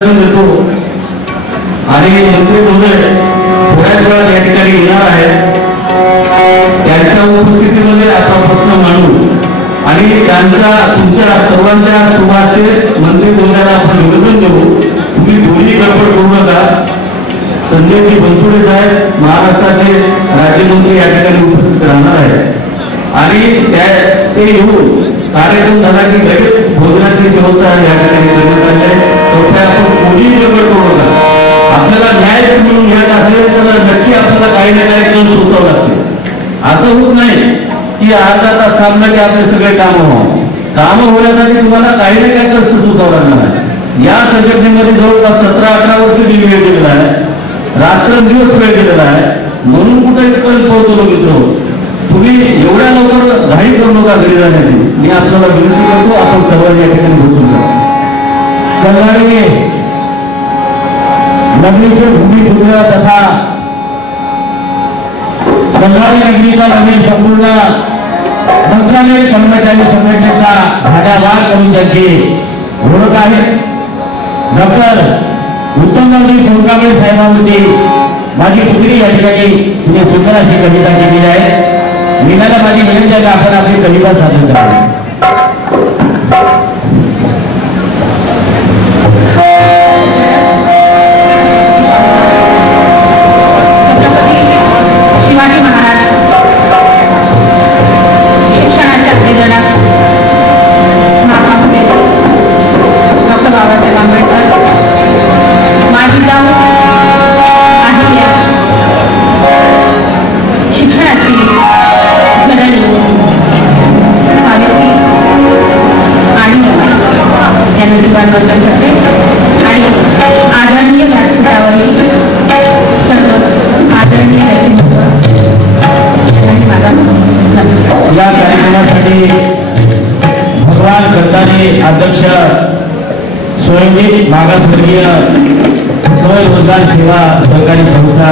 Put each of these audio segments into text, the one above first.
देतो आणि मंत्री महोदय थोड्याच वेळात या ठिकाणी येणार आहेत. त्यांच्या उपस्थितीमध्ये आपण प्रश्न मांडू आणि त्यांचा तुमच्या सर्वांच्या शुभ हस्ते मंत्री महोदयाला आपण निवेदन देऊ. तुम्ही दोन्ही गडबड करू नका. संजयजी बनसोडे साहेब महाराष्ट्राचे राज्यमंत्री या ठिकाणी उपस्थित राहणार आहेत आणि ते येऊन कार्यक्रम झाला की लगेच भोजनाची व्यवस्था या ठिकाणी करण्यात आली आहे. आपण कोणीही गडबड करू नका. आपल्याला न्याय मिळून घ्यायचा असेल तर नक्की आपल्याला काही ना काही करून सोचावं लागते. असं होत नाही की अर्धा तास थांबलं की आपले सगळे कामं होण्यासाठी तुम्हाला काही ना काही कष्ट सुचावं लागणार आहे. या संघटनेमध्ये जवळपास 17-18 वर्ष वेळ गेलेला आहे. रात्रंदिवस वेळ गेलेला आहे. म्हणून कुठे पोहोचलो मित्र. तुम्ही एवढ्या लवकर घाई करू नका घरी जाण्याची. मी आपल्याला विनंती करतो आपण सर्वांनी या ठिकाणी बसून जा. कल्याणी नगरीचे भूमिपुत्र तथा कल्याणी नगरीचा नवीन संपूर्ण मंत्रालय कर्मचारी संघटनेचा भागाभाग करून त्यांची ओळख आहे. डॉक्टर उत्तमरावजी सोनकांबळे साहेबांवरती माझी पुत्री या ठिकाणी तिने सुंदर अशी कविता केलेली आहे. मीनाला माझी विनंती आहे आपण आपली कविता सादर करावी. अध्यक्ष स्वयंघोषित मागासवर्गीय स्वयंरोजगार सेवा सहकारी संस्था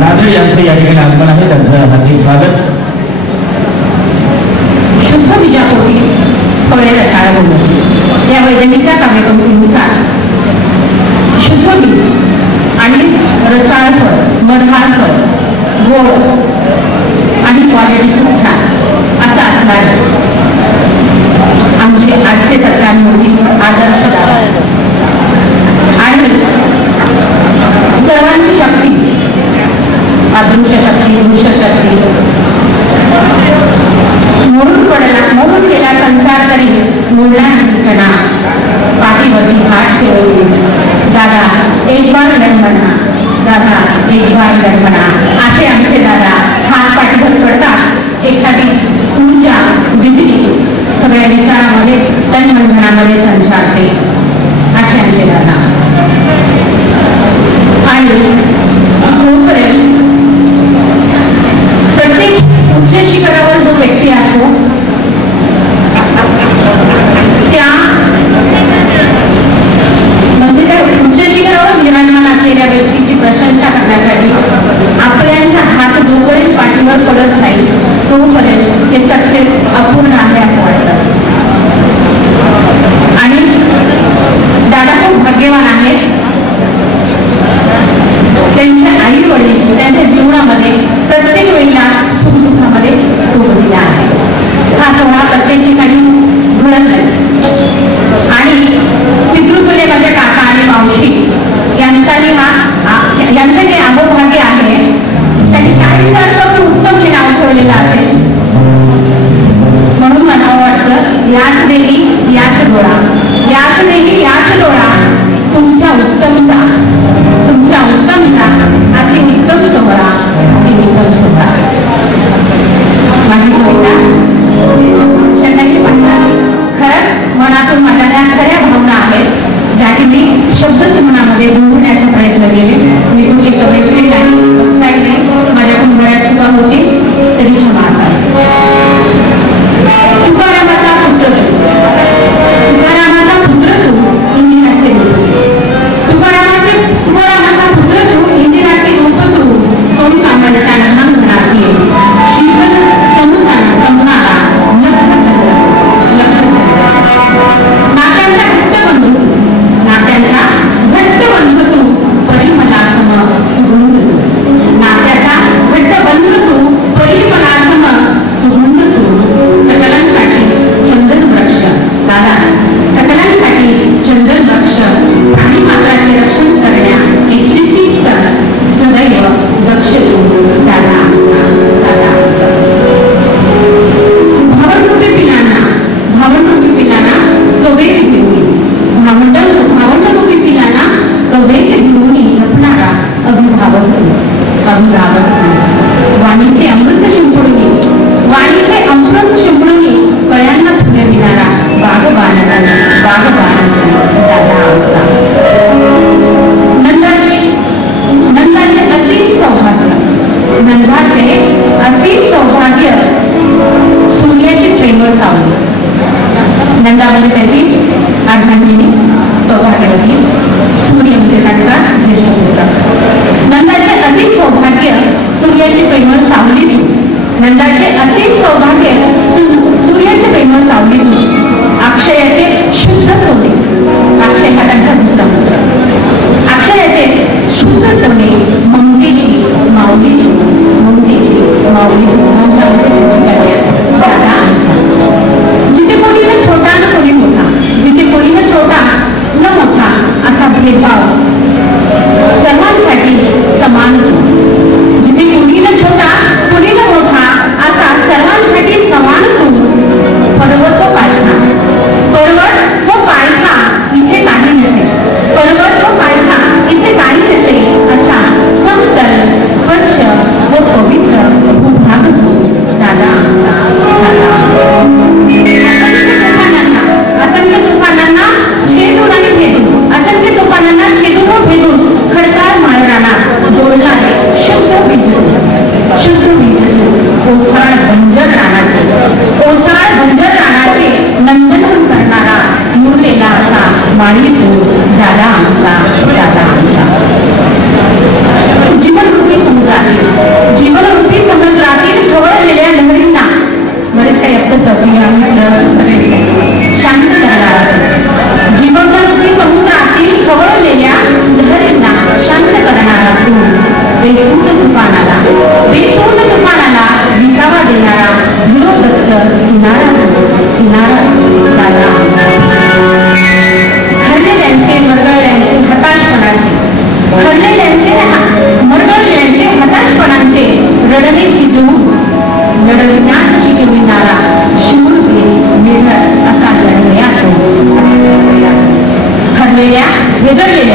नांदेड यांचे या ठिकाणी आगमन आहे. त्यांचं हार्दिक स्वागत. शुद्ध बीजापोटी फळे रसाळ बोलत या वैज्ञानिकच्या कार्यपद्धतीनुसार शुद्ध बीज आणि रसाळ फळ, मधाळ फळ, गोड आणि क्वालिटी खूप छान असं असणार आमचे आजचे सत्रांमधील आदर्श आणि सर्वांची शक्ती, अदृश्य शक्ती, दृश्य शक्ती मोडून गेला संसार तरी मोडला ठिकाणा पाठीवरती हात ठेवून दादा एक बार लढमणा, दादा एक बार लढमणा असे आमचे दादा हात पाठीवर पडतात. एखादी ऊर्जा बिजली सगळ्या विचारामध्ये तन्मनधनामध्ये संचारते असे आमचे दादा. आणि जोपर्यंत प्रत्येक उच्च शिखरावर जो व्यक्ती असतो त्या म्हणजे त्या उच्च शिखरावर विराजमान असलेल्या व्यक्तीची प्रशंसा करण्यासाठी आपल्यांचा हात जोपर्यंत पाठीवर पडत नाही तोपर्यंत हे सक्सेस अपूर्ण आहे असं वाटतं. आणि दादा खूप भाग्यवान आहेत. त्यांच्या आई वडील त्यांच्या जीवनामध्ये प्रत्येक वेळेला सुखदुःखामध्ये सोबत दिला आहे. हा सोहळा प्रत्येक ठिकाणी घडत नाही आणि पितृतुल्य माझ्या काका आणि मावशी यांचाही यांचं जे अहोभाग्य आहे त्यांनी काही जास्त उत्तम हे नाव ठेवलेलं असेल. म्हणून म्हणावं वाटतं याच देवी याच डोळा, याच देवी याच डोळा तुमच्या उत्तमचा अतिउत्तम सोहळा, अतिउत्तम सोहळा. माझी कविता शंकरजी पाटलांनी खरंच मनातून माझ्या त्या खऱ्या भावना आहेत ज्या की मी शब्दसमूहामध्ये गुंफण्याचा प्रयत्न केले. मी कुठली कवयित्री नाही, माझ्याकडून बऱ्याच चुका होती तरी क्षमा असावी. तुकारामाचा पुत्र तू इंदिराचे रूप, तुकारामाचा पुत्र तू इंदिराचे रूप तू सोनकांबळेच्या लहान घरात शीतल चमनाला लखचंद्र नात्यांचा घट्ट बंधू, नात्यांचा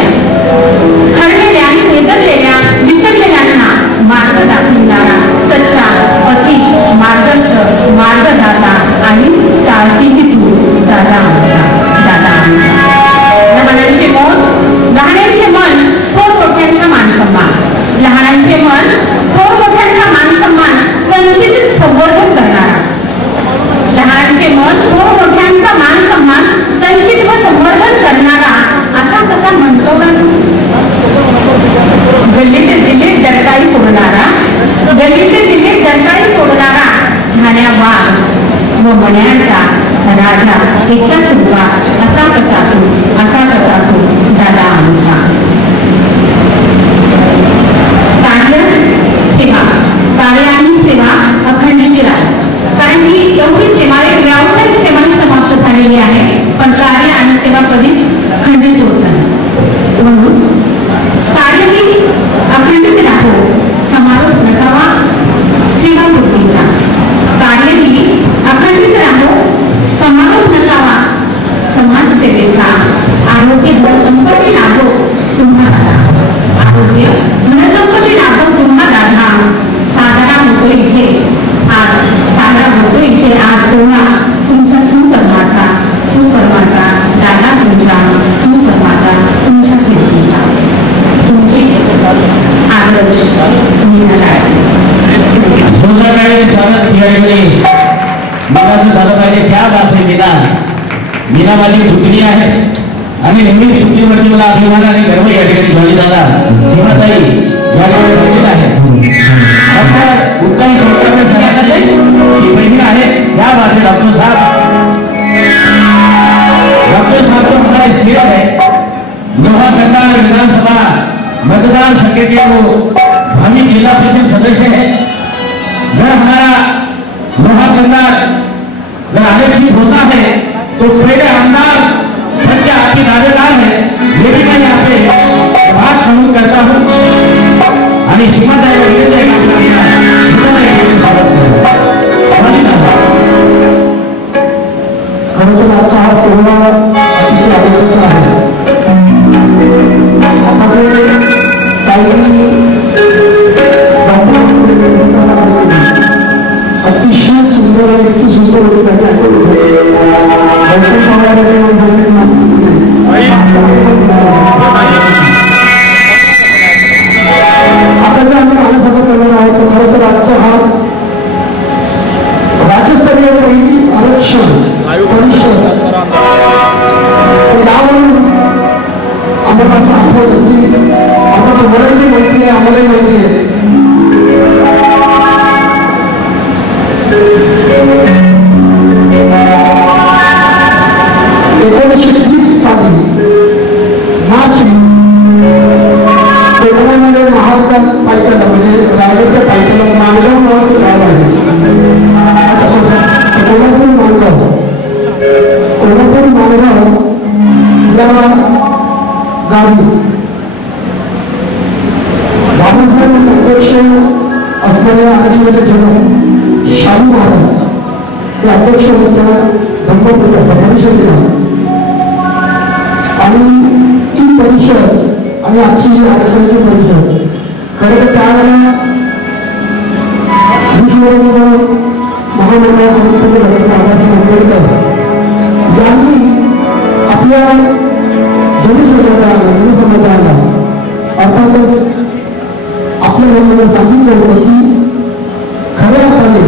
असलेल्या हरलेल्या नेदरलेल्या विसरलेल्यांना मार्ग दाखविणारा सच्चा पती मार्गस्थ मार्गदाता आणि सारथी तू दादा आमचा लहानांचे मन थोर मोठ्यांचा मान सन्मान लहानांचे मन थोर मोठ्यांचा मान सन्मान संचित संवर्धन करणारा लहानांचे मन थोर मोठ्यांचा मान सन्मान संचित व संवर्धन करणारा असा कसा म्हणतो का गल्लीत दिल्लीत दरकाळी तोडणारा ठाण्या वाघ व मण्यांचा राजा एकाच रूपात असा कसा तू दादा आमचा कार्य आणि सेवा अखंडित राहील कारण ही एवढी सेवा एक व्यावसायिक सेवा समाप्त झालेली आहे पण कार्य आणि सेवा कधीच खंडित होत नाही म्हणून कार्य ही अखंडित राहो समारोप नसावा सेवा वृत्तीचा कार्य ही अखंडित राहो समारोप नसावा समाजसेवेचा आरोग्य धनसंपत्ती लाभो तुम्हा दादा आरोग्य धनसंपत्ती लाभो तुम्हा दादा साजरा होतो इथे आज सोहळा तुमच्या सुकर्माचा दादा तुमच्या सुकर्माचा तुमच्या कीर्तीचा तुमचीच आदर्श झालं पाहिजे क्या बात आहे मीना माझी पुतणी आहे आणि नेहमी पुतणीवरती मला अभिमान आणि गर्व या ठिकाणी झाली दादा सीमाताई या ठिकाणी झालेला आहे उत्तम संस्कार सांगितले की बहिणी आहे क्या बात है डॉक्टर साहब तो हमारे शेर है लोहा कंडाल विधानसभा मतदान संघ के वो भावी जिला परिषद सदस्य है अगर हमारा लोहा कंडाल अगर आरक्षित होता है तो पहले आमदार सबके आपके दावेदार है ये भी मैं यहाँ पे बात प्रमुख करता हूँ आणि सीमाताई विनंती आहे खरं तर आजचा हा सोहळा अतिशय आनंदाचा आहे आता जे काही अतिशय सुंदर आणि इतकी सुंदर होती त्यांनी आता जे आम्ही मानसभा करणार आहोत तर खरं तर आजचा हा राज्यस्तरीय काही आरक्षण परिषद यावरून आम्हाला असं आठवतं की आता तुम्हालाही माहिती आहे आम्हालाही माहिती आहे 1930 साली मार्च कोकणामध्ये महाडचा पायथ्याला म्हणजे रायगडच्या पायथ्याला माणगाव नावाचं गाव आहे कोल्हापूर माणगाव या गावी बाबासाहेब अध्यक्ष असणाऱ्या आदिवासी जनक शाहू महाराज ते अध्यक्ष होत्या परिषदेला आणि ती परिषद आणि आजची जी आरक्षणाची परिषद खरं तर त्यावेळेला महामंडळ बाबासाहेब आंबेडकर यांनी आपल्या जनसमुदायाला अर्थातच आपल्या लोकांना सांगितलं होतं की खऱ्या अर्थाने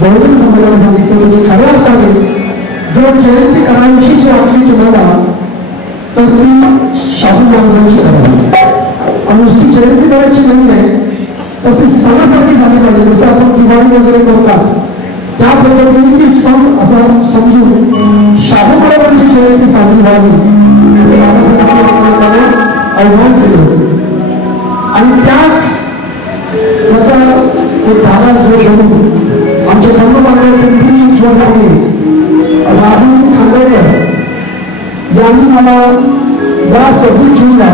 बहुजन समाजाला सांगितलं होतं की खऱ्या अर्थाने जर जयंती करावीशीच वाटली तुम्हाला तर ती शाहू महाराजांची करावी आणि नुसती जयंती करायची नाही आहे तर ती सणासारखी झाली पाहिजे जसं आपण दिवाळी वगैरे करतात त्या पद्धतीने ती सण असा समजून शाहू महाराजांची जयंती साजरी व्हावी असं बाबासाहेब आंबेडकरांनी आव्हान केलं होतं आणि त्याच त्याचा एक धारा जो घेऊन आमचे धर्मबांधव पिंपरी चिंचवडमध्ये राहुल खांडेकर यांनी मला या 26 जूनला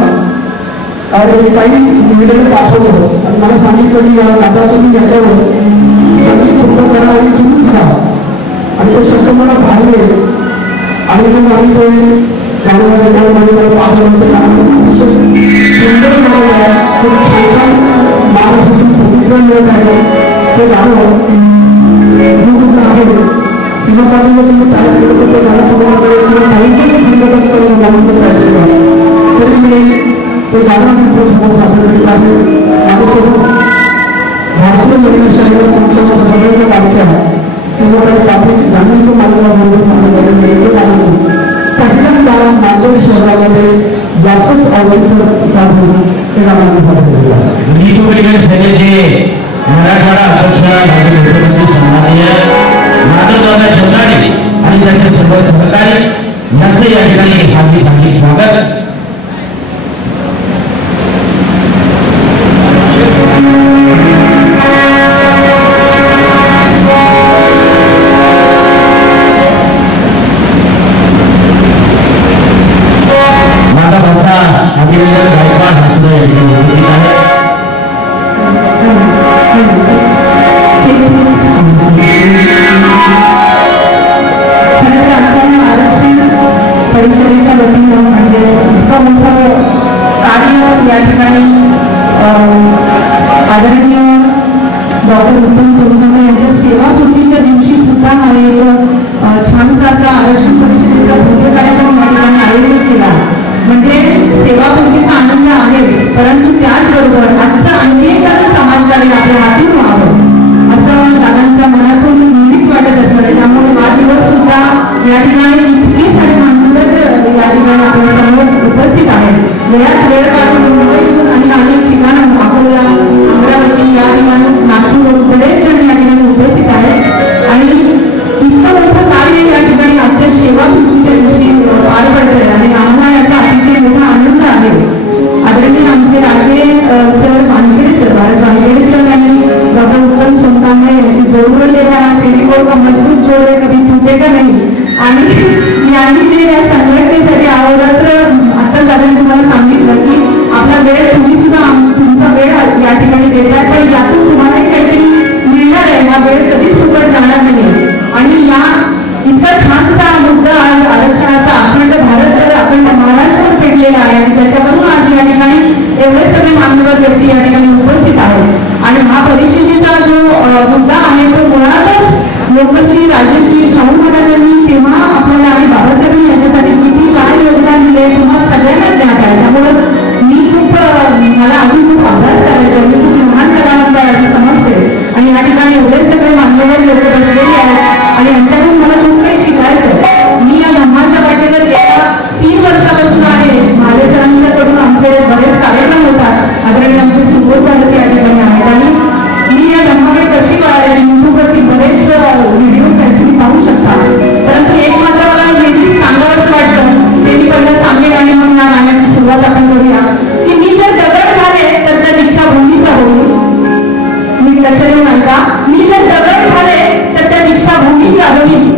काही निवेदन पाठवलं आणि मला सांगितलं की आता तुम्ही याच्यावर सगळी कृपा करा आणि तुम्हीच राहा आणि ते शब्द मला भावले आणि मग आम्ही ते गाण्यामध्ये पाठवण्याचे सुंदर गाणं आहे, खूप छान महाराष्ट्राची भूमिका मिळत आहे. ते गाणं युट्यूबला आहे. सीमा पाटीलला तुम्ही तयार केलं तर ते गाणं तुम्हाला मिळेल किंवा नवीन संघटनेचं गाणं तयार केलं आहे. तरी मी ते गाणं समोर सादर केलं आहे. माझ्यासोबत भारतीय नवीन शाळेला सगळ्यांचं गाणं आहे. सीमाताई पाटील गाण्याचं मानला म्हणून मानलं गेलेलं गाणं पहिल्याच काळात नांदेड शहरामध्ये याचंच आवडीचं साधन ते गाण्याचं सादर केलं आहे. मराठवाडा अध्यक्ष सन्माननीय माधवदादा जमनाडे आणि त्यांचे सर्व सहकारी यांचं या ठिकाणी हार्दिक हार्दिक स्वागत. माझा भाचा अभिनंदन गायकवाड हा सुद्धा या ठिकाणी उपस्थित आहे. परिषदेच्या वतीनं म्हणजे इतकं मोठं कार्य या ठिकाणी आदरणीय डॉक्टर उत्तम सोनकांबळे यांच्या सेवापूर्तीच्या दिवशी सुद्धा हा एक छानसा असा आरक्षण परिषदेचा भव्य कार्यक्रम या ठिकाणी आयोजित केला. म्हणजे सेवापूर्तीचा आनंद आहेच, परंतु त्याचबरोबर आजचं अनेकांचं समाजकार्य आपल्या हातून व्हावं असं दादांच्या मनातून नेहमीच वाटत असतं. त्यामुळे वाढदिवस सुद्धा या ठिकाणी इतके सारे मान्यवर या ठिकाणी आपल्या समोर उपस्थित आहेत. वेळात वेळ काढून मुंबईतून आणि अनेक ठिकाणं अकोला, अमरावती या ठिकाणी नागपूर बरेच जण या ठिकाणी उपस्थित आहेत आणि इतकं मोठं कार्य या ठिकाणी आजच्या सेवापूर्तीच्या दिवशी पार पडतंय आणि आम्हाला याचा अतिशय मोठा आनंद आहे. आदरणीय आमचे लाडके sir Wankhede sir, Bharat Wankhede sir यांनी डॉक्टर उत्तम सोनकांबळे यांची जोडलेल्या पेटीकोट का मजबूत जोड आहे, कधी तुटेगा नाही. आणि यांनी जे या संघटनेसाठी आवडत आता दादांनी तुम्हाला सांगितलं की आपला वेळ तुम्ही सुद्धा तुमचा वेळ या ठिकाणी देताय, पण यातून तुम्हालाही काहीतरी मिळणार आहे. हा वेळ कधीच फुकट जाणार नाही. आणि या इतका छानसा मुद्दा आज आरक्षणाचा अखंड भारत तर अखंड महाराष्ट्रावर पेटलेला आहे आणि त्याच्यावरून आज या ठिकाणी एवढे सगळे मान्यवर व्यक्ती या ठिकाणी उपस्थित आहेत. आणि हा परिषदेचा जो मुद्दा आहे तो मुळातच लोकशाही राजश्री शाहू महाराजांनी तेव्हा आपल्याला आणि बाबासाहेबांनी याच्यासाठी किती काय योगदान दिले तुम्हाला सगळ्यांनाच ज्ञात आहे. त्यामुळं मी खूप मला अजून खूप अभ्यास करायचा आहे. मी खूप लहान कलावंत आहे असं समजते आणि या ठिकाणी एवढे सगळे मान्यवर लोक बसलेले आहेत आणि यांच्याकडून मला खूप काही शिकायचं. मी या धम्माच्या वाटेवर गेल्या 3 वर्षापासून आहे. माझ्या सरांच्याकडून आमचे बरेच कार्यक्रम होतात. आदरणीय आमचे सुबोध भारती या ठिकाणी आहेत आणि मी या धर्माकडे कशी कळाले युट्यूबवरती बरेच व्हिडिओज आहेत, तुम्ही पाहू शकता. परंतु एक मात्र मला नेहमीच सांगावंच वाटतं, ते मी पहिला सांगेन आणि मग या गाण्याची सुरुवात आपण करूया की मी जर दगड झाले तर त्या दीक्षाभूमीचा होईल. मी लक्ष देऊ नका, मी जर दगड झाले तर त्या दीक्षाभूमीचा होईल.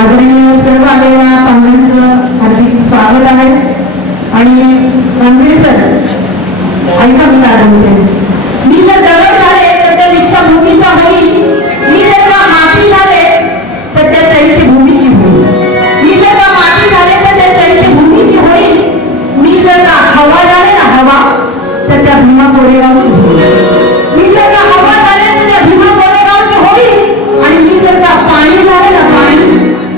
आदरणीय सर्व आलेल्या पाहुण्यांचं हार्दिक स्वागत आहे. आणि वानखेडे सर ऐका मी काय बोलते. मी जर दगड झाले तर त्या दीक्षाभूमीचा होईल. मी जर का माती झाले तर त्या चैत्यभूमीची होईल. मी जर का माती झाले तर त्या चैत्यभूमीची होईल. मी जर का हवा झाले ना हवा तर त्या भीमा कोरेगावची होईल. मी जर का हवा झाले तर त्या भीमा कोरेगावची होईल. आणि मी जर का पाणी झाले ना पाणी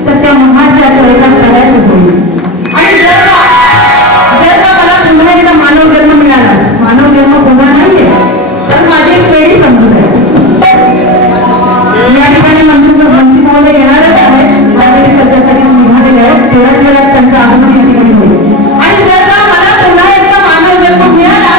तर त्या महाडच्या एका तळ्याचं होईल. आणि जर का मला पुन्हा एकदा मानव जन्म मिळालाच, मानव जन्म पुन्हा नाहीये तर माझी एक वेळी समजून आहे. या ठिकाणी मंत्री महोदय येणारच आहेत. वानखेडे सर त्यासाठी निघालेले आहेत. थोड्याच वेळात त्यांचं आगमन या ठिकाणी होईल. आणि जर का मला पुन्हा एकदा मानव जन्म मिळाला,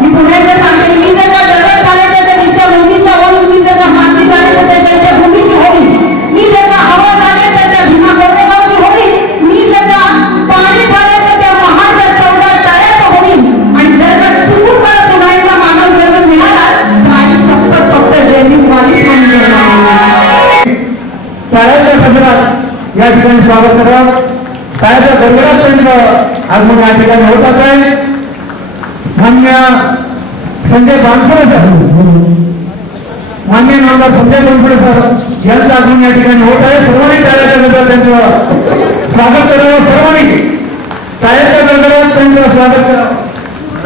मी पुन्हा एकदा सांगते, मी जर का दगड झाले तर त्या दीक्षाभूमीचा होईल. मी जर का माती झाले तर त्या चैत्यभूमीची होईल. मी जर का हवा झाले तर त्या भीमा कोरेगावची होईल. मी जर का पाणी झाले तर त्या महाडच्या 14 तळ्याचं होईल. आणि जर का चुकून मला पुन्हा एकदा मानव जन्म मिळाला तर आई शपथ डॉक्टर जयदीप वालीच टाळ्याच्या गजरात या ठिकाणी स्वागत करा. टाळ्याच्या गजरात त्यांचं आगमन या ठिकाणी होत आहे. मान्य संजय बनसोडे सर, माननीय नामदार संजय बनसोडे सर यांचा अजून या ठिकाणी होत आहे. सर्वांनी टाळ्याच्या गजरात त्यांचं स्वागत करावं. सर्वांनी टाळ्याच्या गजरात त्यांचं स्वागत करावं.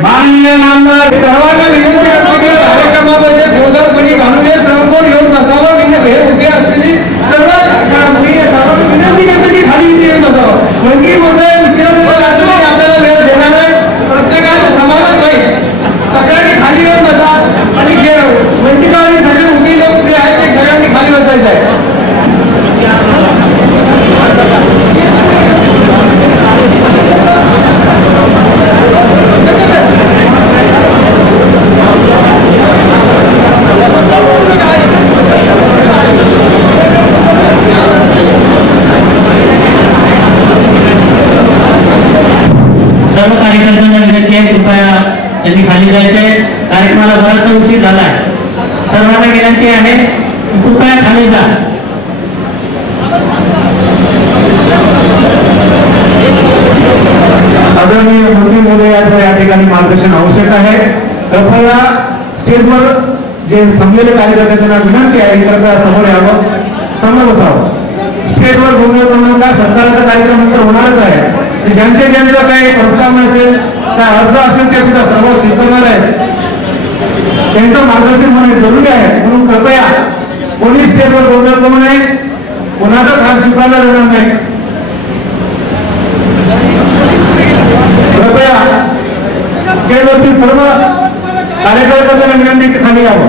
माननीय नामदार सर्वांना विनंती करतो की कार्यक्रमामध्ये गोदरपणी घालून सर्व येऊन बसावं. हे उभे असलेली सर्व सर्वांना विनंती करतो की खाली येऊन बसावं. मंत्रीमहोदय आपल्याला वेळ देणार आहे. प्रत्येकाचं समाधान होईल. सगळ्यांनी खाली येऊन बसा आणि वंचितांनी सगळे उभी लोक जे आहेत ते सगळ्यांनी खाली बसायचं आहे. सर्व कार्यकर्त्यांना विनंती आहे, कृपया त्यांनी खाली जायचे. कार्यक्रमाला बराचसा उशीर झाला आहे. सर्वांना विनंती आहे कृपया खाली जा. आदरणीय मंत्री महोदयाचं या ठिकाणी मार्गदर्शन आवश्यक आहे. कृपया स्टेजवर जे थांबलेले कार्यकर्ते त्यांना विनंती आहे कृपया समोर यावं, समोर बसावं. स्टेजवर गोंधळ करू नका. सरकारचा कार्यक्रम नंतर होणारच आहे. ज्यांचे ज्यांचं काही प्रस्तावना असेल, काय अर्ज असेल ते सुद्धा सर्व स्वीकारणार आहे. त्यांचं मार्गदर्शन होणे जरुरी आहे. म्हणून कृपया कोणी स्टेजवर गोंधळ करू नये. कोणाचाच हात स्वीकारला जाणार नाही. कृपया स्टेजवरती सर्व कार्यकर्त्यांना विनंती खाली यावं.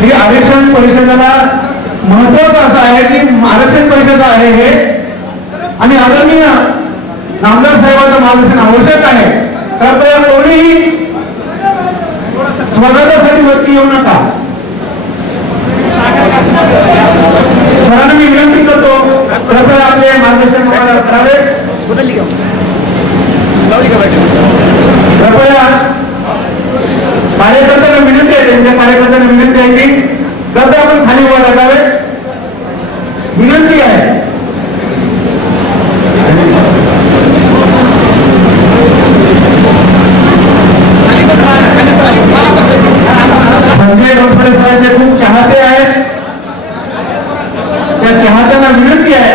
ही आरक्षण परिषदेला महत्वाचं असं आहे की आरक्षण परिषद आहे हे, आणि आदरणीय नामदार साहेबांचं मार्गदर्शन आवश्यक आहे. कृपया कोणीही स्वागतासाठी वरती येऊ नका. सरांना मी विनंती करतो कृपया आपले मार्गदर्शन करावे. कृपया कार्यकर्त्यांना विनंती आहे, त्यांच्या कार्यकर्त्यांना विनंती आहे की कृपया आपण खाली उभा टाकावे. विनंती आहे. संजय बनसोडे सरांचे खूप चाहते आहेत. त्या चाहत्यांना विनंती आहे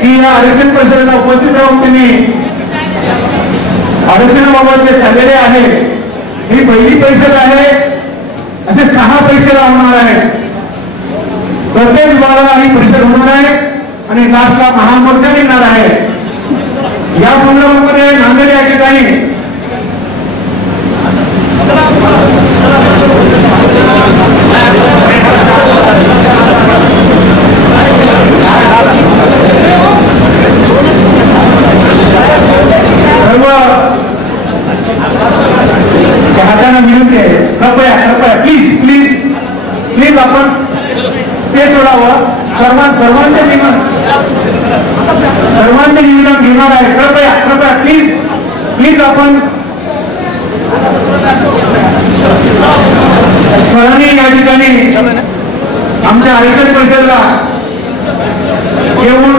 की या आरक्षण परिषदेला उपस्थित राहून त्यांनी आरक्षणाबाबत जे चाललेले आहे, ही पहिली परिषद आहे. असे 6 परिषदा होणार आहेत. प्रत्येक विभागाला ही परिषद होणार आहे आणि लास्टला महामोर्चा निघणार आहे. या संदर्भामध्ये नांदेड या ठिकाणी सर्व चाहत्यांना विनंती आहे कृपया कृपया प्लीज प्लीज प्लीज आपण ते सोडावं. सर्वांचे निवेदन घेणार आहे. कृपया कृपया प्लीज प्लीज आपण सरांनी या ठिकाणी आमच्या आरक्षण परिषदेला येऊन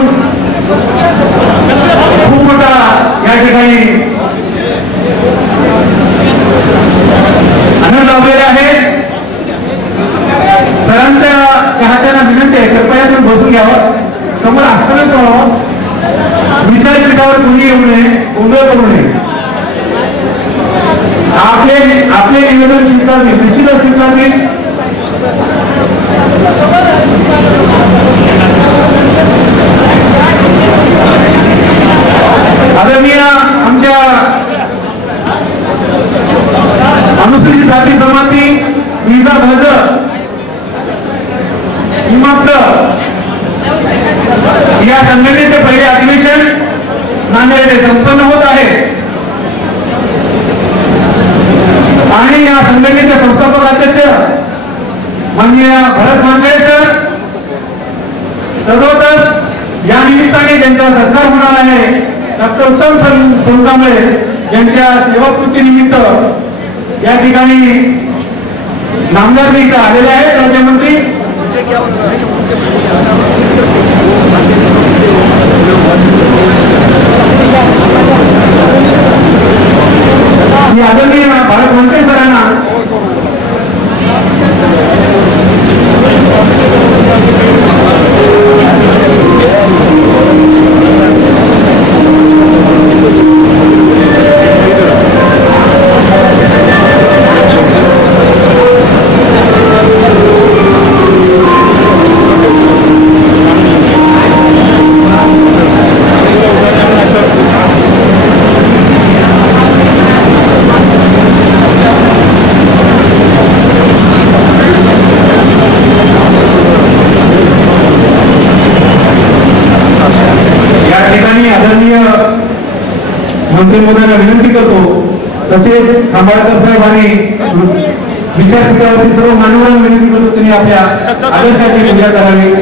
खूप मोठा या ठिकाणी आनंद लाभलेला आहे. सरांच्या चाहत्यांना विनंती आहे कृपया तुम्ही बसून घ्यावं. समोर असताना करावं. विचारपीठावर कोणी येऊ नये, गोंधळ करू नये. आपले निवेदन स्वीकारतील, निश्चितच स्वीकारतील. आदरणीय आमच्या अनुसूचित जाती जमाती विजा भज या संघटनेचे पहिले अधिवेशन नांदेड येथे संपन्न होत आहे आणि या संघटनेचे संस्थापक अध्यक्ष माननीय भरत मांजरे सर, तसोच या निमित्ताने ज्यांचा सत्कार होणार आहे डॉक्टर उत्तम सोनकांबळे यांच्या सेवाकृतीनिमित्त या ठिकाणी नामदार इथं आलेले आहेत राज्यमंत्री. मी आदरणीय भारत वानखेडे सरांना मंत्री महोदयांना विनंती करतो, तसेच खांबाळकर साहेब आणि विचारपीठावरती सर्व मान्यवरांना विनंती करतो तुम्ही आपल्या आदर्शाची पूजा करावी.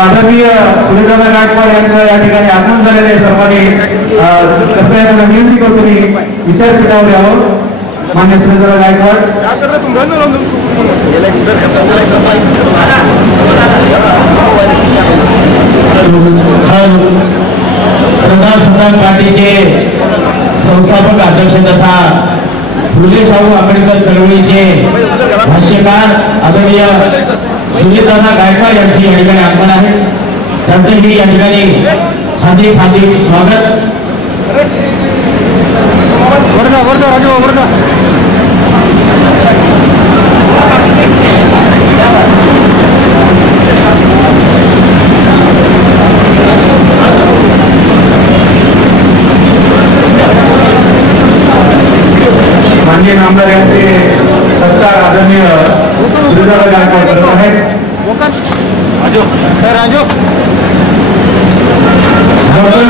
आदरणीय सुरेशदादा गायकवाड यांचं या ठिकाणी आगमन झालेलं आहे. सर्वांनी कृपया विनंती करतो मी विचारपीठावर यावं. मान्य सुरेशदादा गायकवाड. प्रजासत्ताक पार्टीचे संस्थापक अध्यक्ष तथा फुले शाहू आंबेडकर चळवळीचे भाष्यकार आदरणीय सुरेशदादा गायकवाड यांचे या ठिकाणी आगमन आहे. त्यांचेही या ठिकाणी हार्दिक हार्दिक स्वागत. माननीय आमदार यांचे सत्कार आदरणीय सुरेशदादा गायकवाड करत आहेत.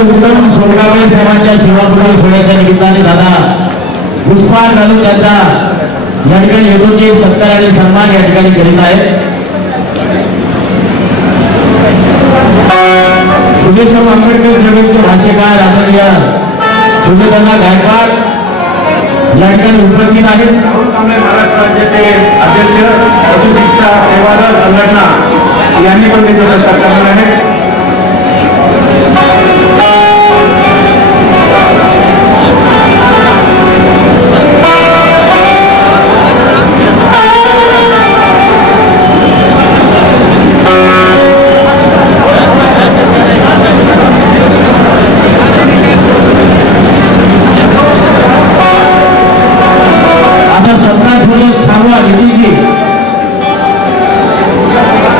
उत्तम सोनगावळे साहेबांच्या सेवापूर्व सोहळ्याच्या निमित्ताने दादा पुष्पहार घालून त्यांचा या ठिकाणी हेतूचे सत्कार आणि सन्मान या ठिकाणी करीत आहेत. फुले शाहू आंबेडकर चळवळीचे भाष्यकार आदरणीय सुरेशदादा गायकवाड या ठिकाणी उपस्थित आहेत. महाराष्ट्र राज्याचे अध्यक्ष पशु शिक्षा सेवादल संघटना यांनी पण त्याचा सत्कार करणार आहे.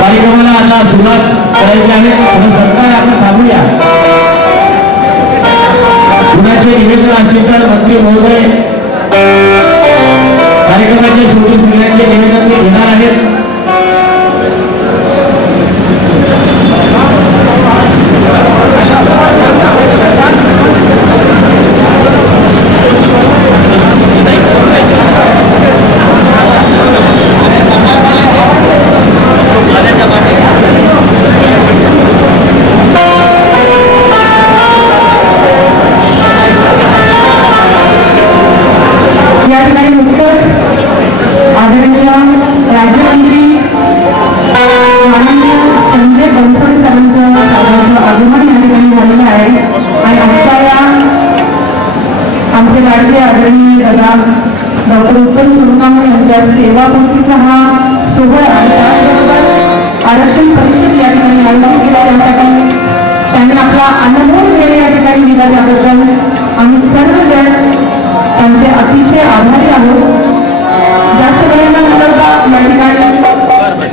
कार्यक्रमाला आता सुरुवात करायची आहे. सत्कार आपण थांबूया. कुणाचे निवेदन असले तर मंत्री महोदय कार्यक्रमाचे शेवटी सगळ्यांचे निवेदन ते घेणार आहेत. या ठिकाणी नुकतंच आदरणीय राज्यमंत्री माननीय संजय बनसोडे सरांचं आगमन या ठिकाणी झालेलं आहे. आणि आमचे लाडके आदरणीय दादा डॉक्टर उत्तम सोनगावळे यांच्या सेवापूर्तीचा हा सोहळा आणि त्याचबरोबर आरक्षण परिषद या ठिकाणी आयोजित केला. त्यासाठी त्यांनी आपला अनुभव वेळ या ठिकाणी दिला. त्याबद्दल आम्ही सर्वजण त्यांचे अतिशय आभारी आहोत. जास्त वेळ न घालवता या ठिकाणी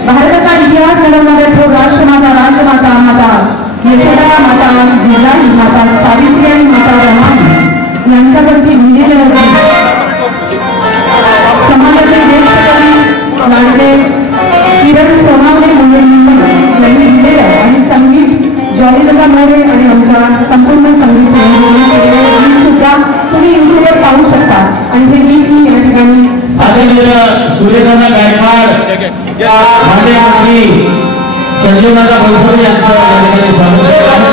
भारताचा इतिहास घडवणाऱ्या तो राष्ट्रमाता राजमाता माता यशोदा माता जिजाई माता सावित्री आणि माता रमाई यांच्यावरती लिहिलेलं समाजाचे ज्येष्ठ कवी लाडके किरण सोनावणे मुंबई यांनी लिहिलेलं आणि संगीत जॉलीदादा मोरे आणि आमच्या संपूर्ण संगीत सुद्धा तुम्ही युट्यूबवर पाहू शकता. आणि हे गीत या ठिकाणी संजीवनाचा बनसोडे यांचं या ठिकाणी स्वागत केलं आहे.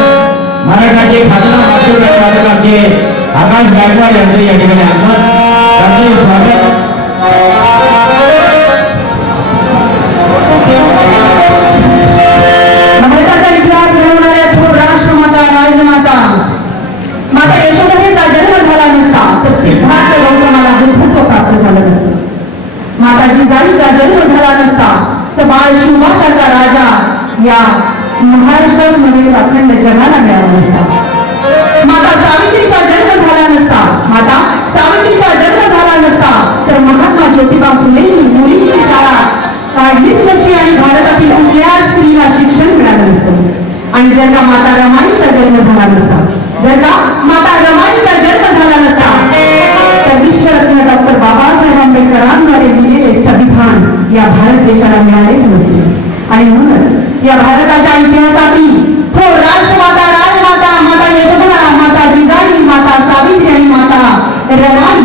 मराठाचे खासदार मास्टर नाटकाचे आकाश गायकवाड यांचं या ठिकाणी आगमन, त्यांचे स्वागत. भारताचा इतिहास घडवणाऱ्या थोर राष्ट्रमाता राजमाता माता यशोधरेचा जन्म झाला नसता तर सिद्धार्थ गौतमाला बुद्धत्व प्राप्त झालं नसतं. माता जिजाईचा जन्म झाला नसता तर बाळ शिवासारखा राजा या महाराष्ट्रात नव्हे अखंड जगाला मिळाला नसता. माता सावित्रीचा जन्म झाला नसता, माता सावित्रीचा जन्म झाला नसता तर महात्मा ज्योतिबा फुलेंनी मुलींची शाळा काढलीच नसती आणि भारतातील कुठल्या स्त्रीला शिक्षण मिळालं नसतं. आणि जर का माता रमाईचा जन्म झाला नसता, जर का माता रमाईचा जन्म झाला नसता तर विश्वरत्न डॉक्टर बाबासाहेब आंबेडकरांद्वारे लिहिलेले संविधान या भारत देशाला मिळालेच नसते. आणि म्हणूनच या भारताच्या इतिहासातील थोर राष्ट्रमाता राजमाता माता यशोधरा, माता जिजाई, माता सावित्री आणि माता रमाई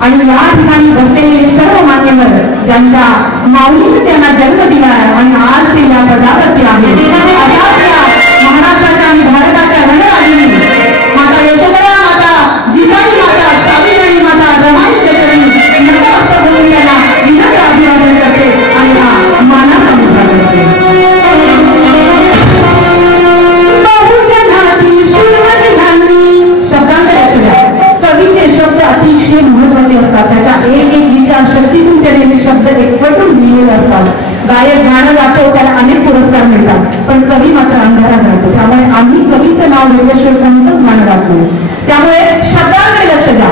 आणि या ठिकाणी बसलेले सर्व मान्यवर ज्यांच्या माऊलीने त्यांना जन्म दिला आहे आणि आज ते या पदावरती आहेत, अशाच या महाराष्ट्राच्या आणि भारताच्या रणरागिणी माता यशोधरा, माता जिजाई, माता सावित्री आणि माता रमाईच्या चरणी नतमस्तक होऊन त्यांना विनम्र अभिवादन करते आणि हा मानाचा मुजरा करते. कवीचे शब्द अतिशय महत्वाचे असतात. त्याच्या एक एक विचार शक्तीतून त्याने शब्द एकवटून लिहिलेले असतात. गायक गाणं गातो त्याला अनेक पुरस्कार मिळतात, पण कवी मात्र अंधारात राहतो. त्यामुळे आम्ही कवीचं नाव घेतल्याशिवाय कोणतंच गाणं गात नाही. त्यामुळे शब्दाकडे लक्ष द्या.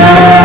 Thank you.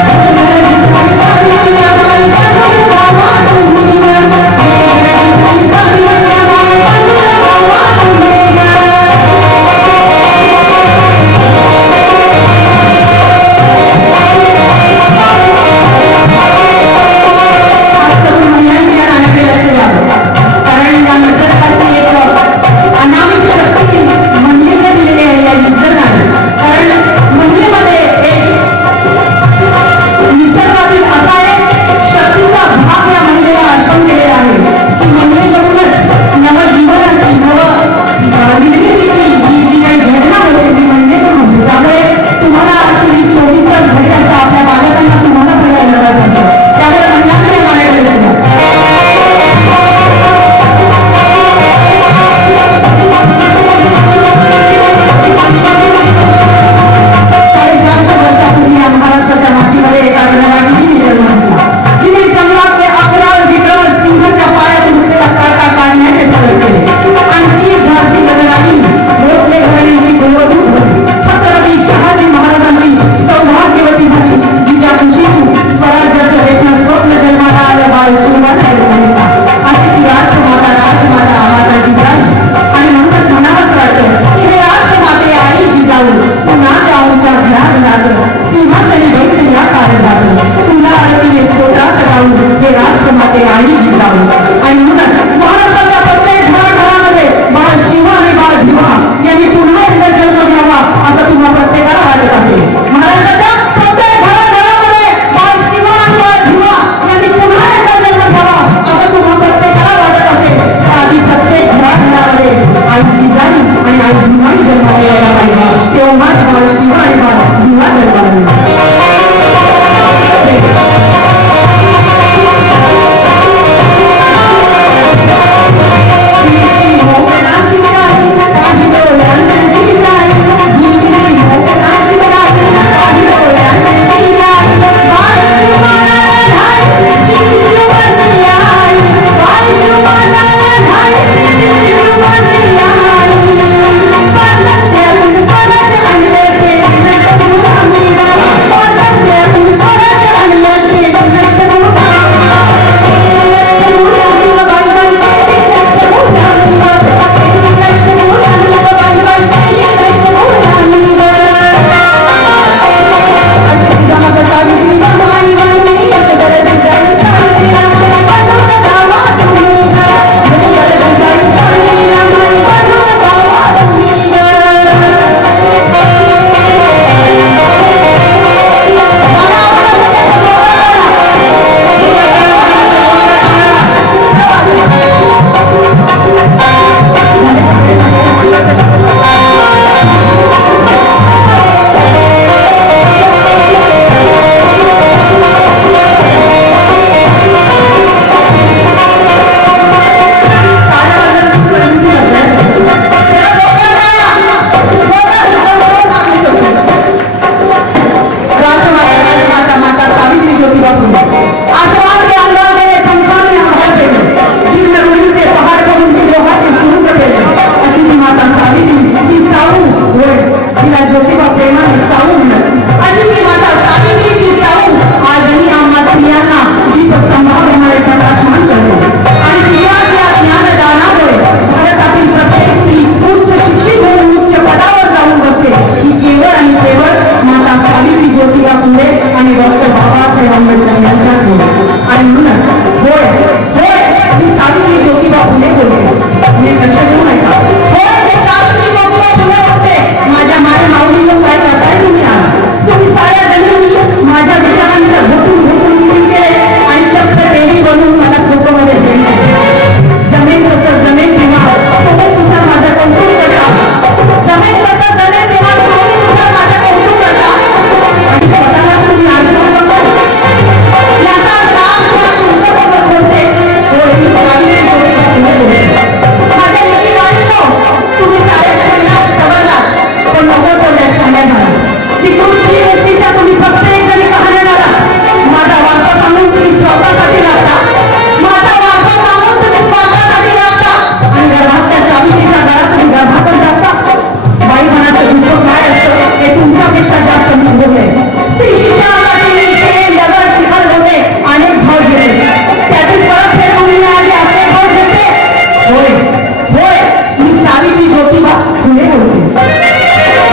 होय, मी सावित्री ज्योतिबा फुले बोलते.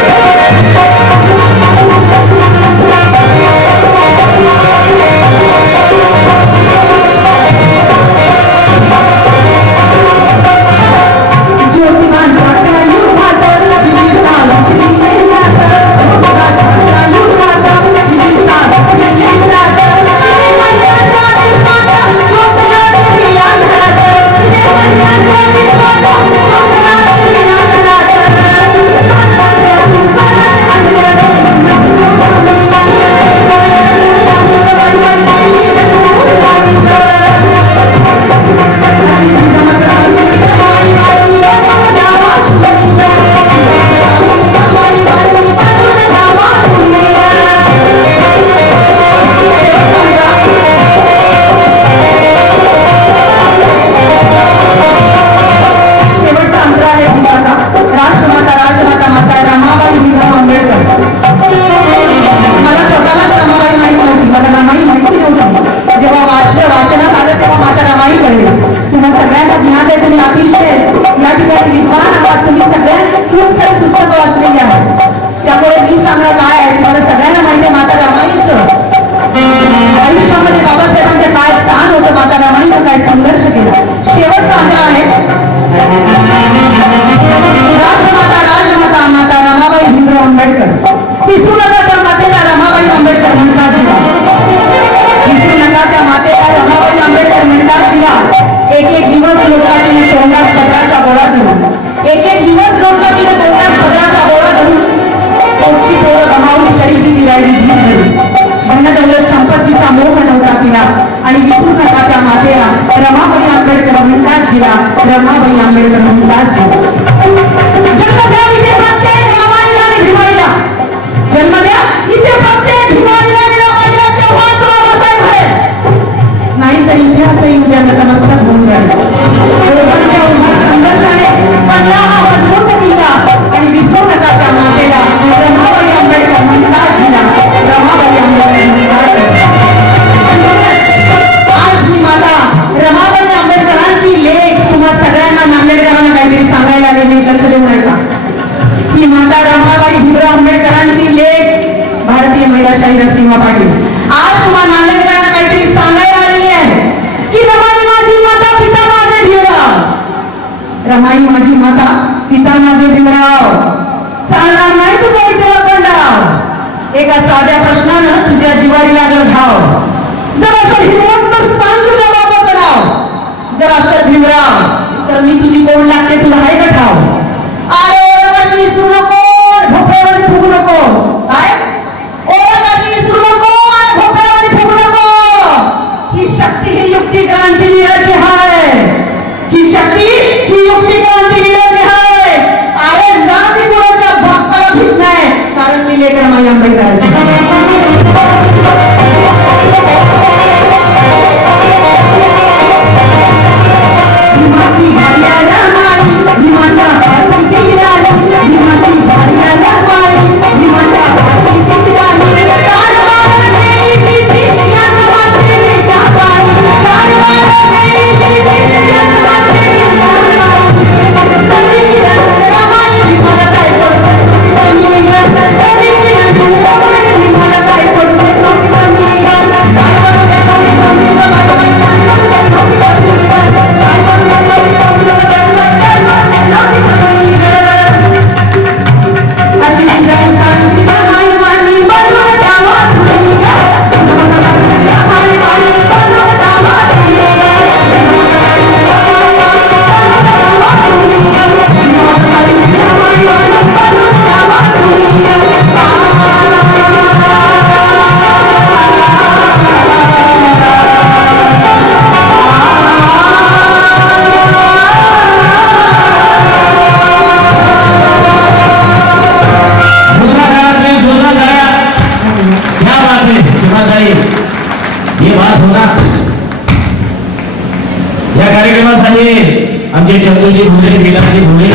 आमचे चंद्रजी भुले नीलमजी भुले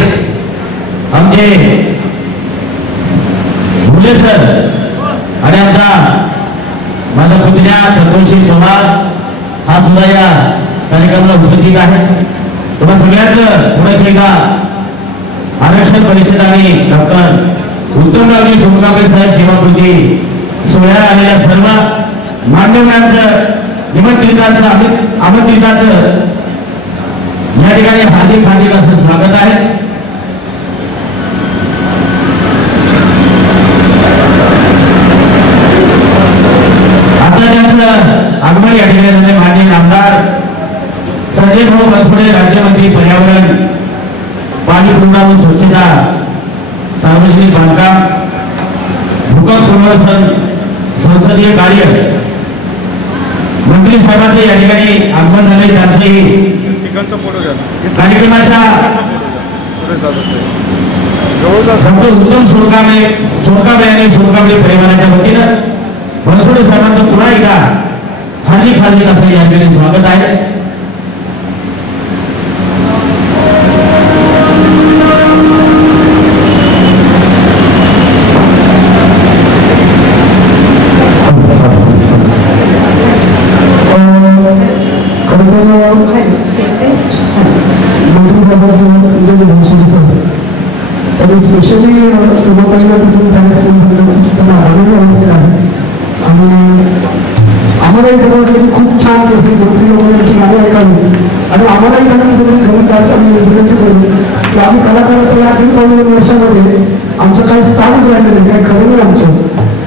आमचे भुले सर आणि आमचा माझा पुतण्या तत्वशी पवार हा सुद्धा या कार्यक्रमाला उपस्थित आहे. तुम्हा सगळ्यांचं पुढे एकदा आरक्षण परिषद आणि डॉक्टर उत्तमरावजी सोनकांबळे साहेब सेवाकृती सोहळ्याला आलेल्या सर्व मान्यवरांचं निमंत्रितांचं आमंत्रितांचं या ठिकाणी हार्दिक हार्दिक असं स्वागत आहे. आता त्यांचं आगमन या ठिकाणी झाले माननीय आमदार संजय भाऊ बनसोडे राज्यमंत्री पर्यावरण पाणी पुरवठा व स्वच्छता सार्वजनिक बांधकाम भूकंप पुनर्वसन संसदीय कार्य मंत्री साहेबांचे या ठिकाणी आगमन झाले. त्यांचेही कार्यक्रमाच्या डॉक्टर उत्तम सोनकांबळे आणि सोनकांबळे परिवाराच्या वतीनं बनसोडे साहेबांचं पुन्हा एकदा हार्दिक हार्दिक असं या ठिकाणी स्वागत आहे. स्पेशली सुरुवातीला तिथून त्यांना आवडलेलं आहे आणि आम्हालाही खरं वाटलं की खूप छान असे मंत्री लोकांची गाणी ऐकावी आणि आम्हालाही त्यांना कुठेतरी खरं चर्चा विनंती करू की आम्ही कलाकारात या 3 वर्षामध्ये आमचं काही स्थानच राहिलं नाही, काही खरं नाही आमचं.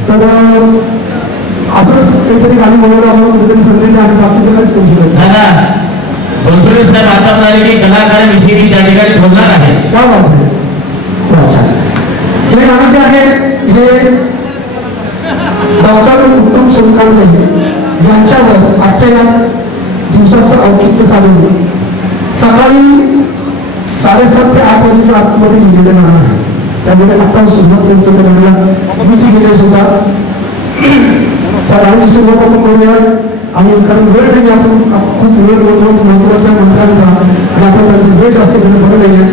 तर असंच काहीतरी गाणी बोलायला आम्हाला कुठेतरी संधी नाही आणि बाकीचं काहीच करू शकत. बनसोडे साहेब आता म्हणाले की कलाकाराविषयी त्या ठिकाणी बोलणार आहे. काय बात आहे. हे गाणं जे आहे हे डॉक्टर उत्तम सोनकांबळे यांच्यावर आजच्या या दिवसाचं औचित्य साधून सकाळी 7:30 ते 8 वाजेच्या आतमध्ये लिहिलेलं गाणं आहे. त्यामुळे आता सुरुवात करतो त्या गाण्याला मीच गेले सुद्धा त्या गाण्याची सुरुवात आपण करूया. आणि कारण वेळ नाही, आपण खूप वेळ बोलतो महत्वाचा मंत्र्यांचा आणि आपण त्यांचं वेळ जास्त घेणं बरं नाही आहे.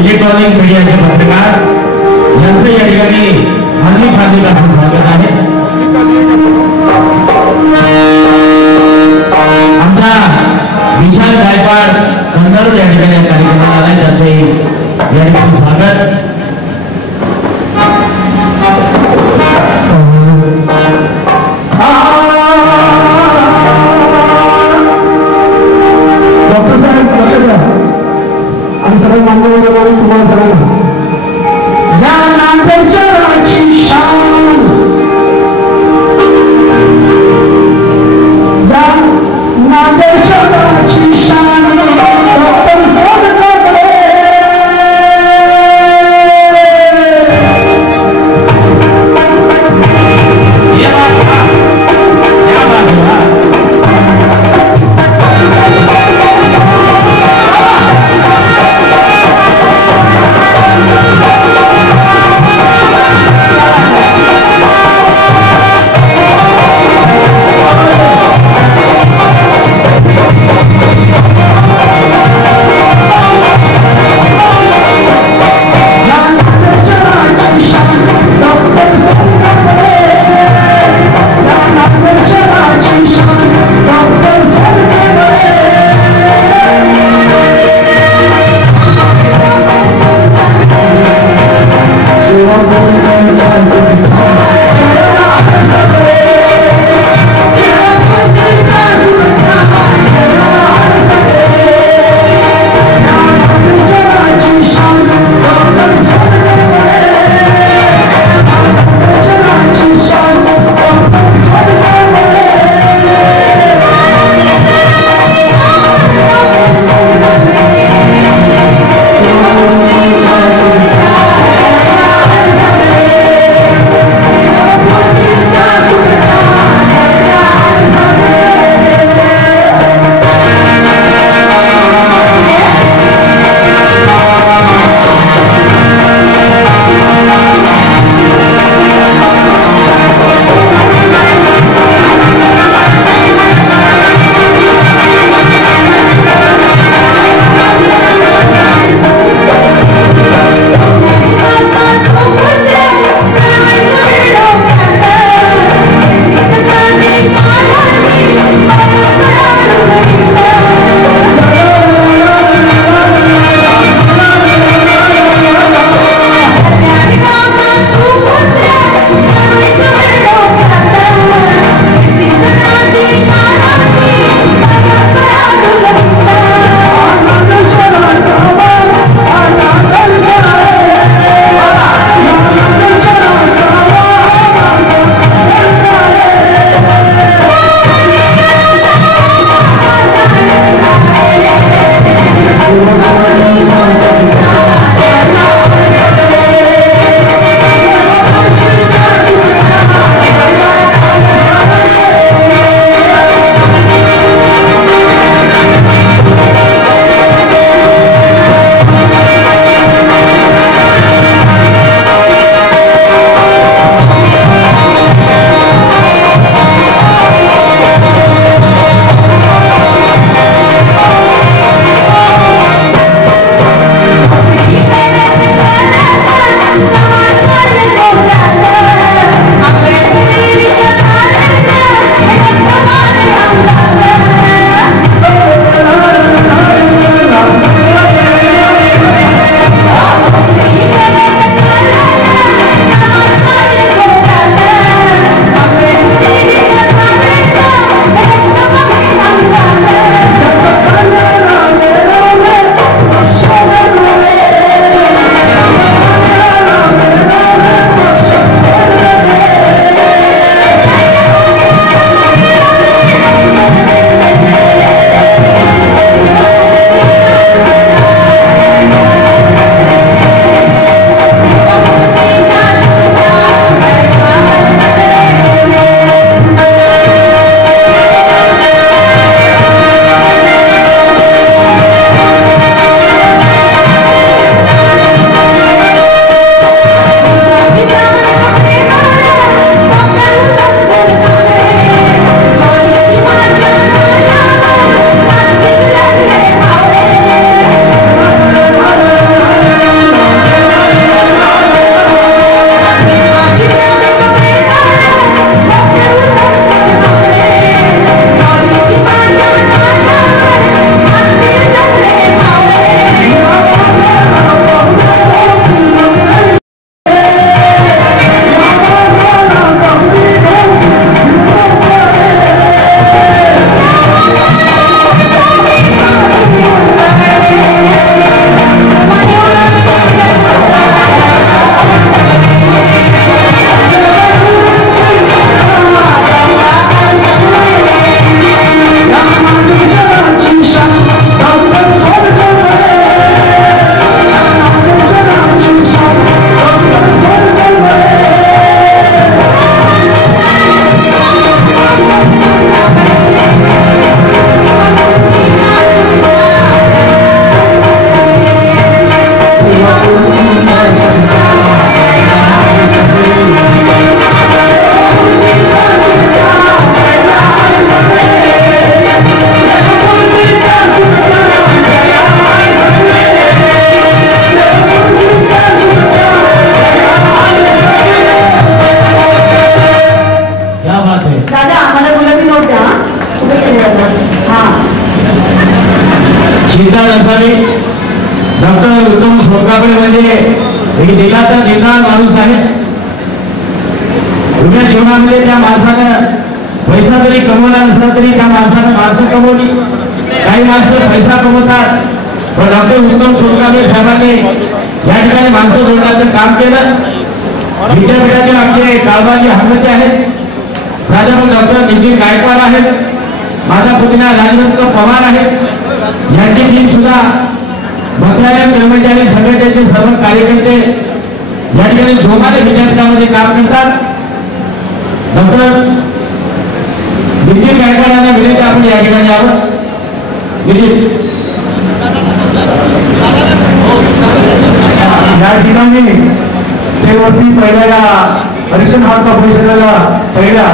इलेक्ट्रॉनिक मीडियाचे पत्रकार यांचं या ठिकाणी हार्दिक हार्दिक असं स्वागत आहे. आमचा विशाल गायकवाड कन्नड या ठिकाणी कार्यक्रमाला आलाय, त्यांचंही या ठिकाणी स्वागत. डॉक्टर साहेब लक्ष द्या आणि सगळ्या मान्यवर तुम्हाला सगळ्यांना या नांदेडची शान, या नांदेडची शान डॉक्टर सोनकांबळे. सोनकांबळे म्हणजे एक दिला तर देणारा माणूस आहे. उभ्या जीवनामध्ये त्या माणसानं पैसा जरी कमवला नसला तरी त्या माणसानं माणसं कमवली. काही माणसं पैसा कमवतात, पण डॉक्टर उत्तम सोनकांबळे साहेबांनी या ठिकाणी माणसं जोडण्याचं काम केलं. विद्यापीठातील आमचे काळबाजी हरमते आहेत, प्राध्यापक डॉक्टर नितीन गायकवाड आहेत, माझा पुतण्या राजरत्न पवार आहेत. यांची टीम सुद्धा मंत्रालय कर्मचारी संघटनेचे सर्व कार्यकर्ते या ठिकाणी जोमाने विद्यापीठामध्ये काम करतात. डॉक्टर नितीन गायकवाड यांना विनंती आपण या ठिकाणी यावं. या ठिकाणी स्टेवरती पहिल्याला परीक्षण हॉल कॉर्पोरेशनला पहिला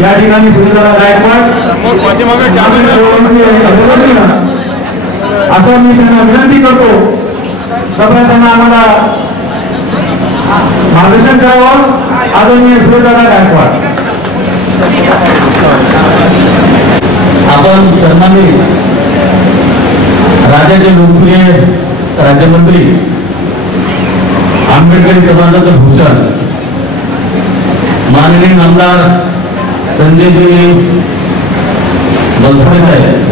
या ठिकाणी सुनीता गायकवाड असं मी त्यांना विनंती करतो. कृपया त्यांना आम्हाला मार्गदर्शन करावं. आदरणीय सुनीता गायकवाड. आपण सन्माननीय राज्याचे लोकप्रिय राज्यमंत्री आंबेडकरी समाजाचं भूषण माननीय आमदार संजयजी बनसोडे साहेब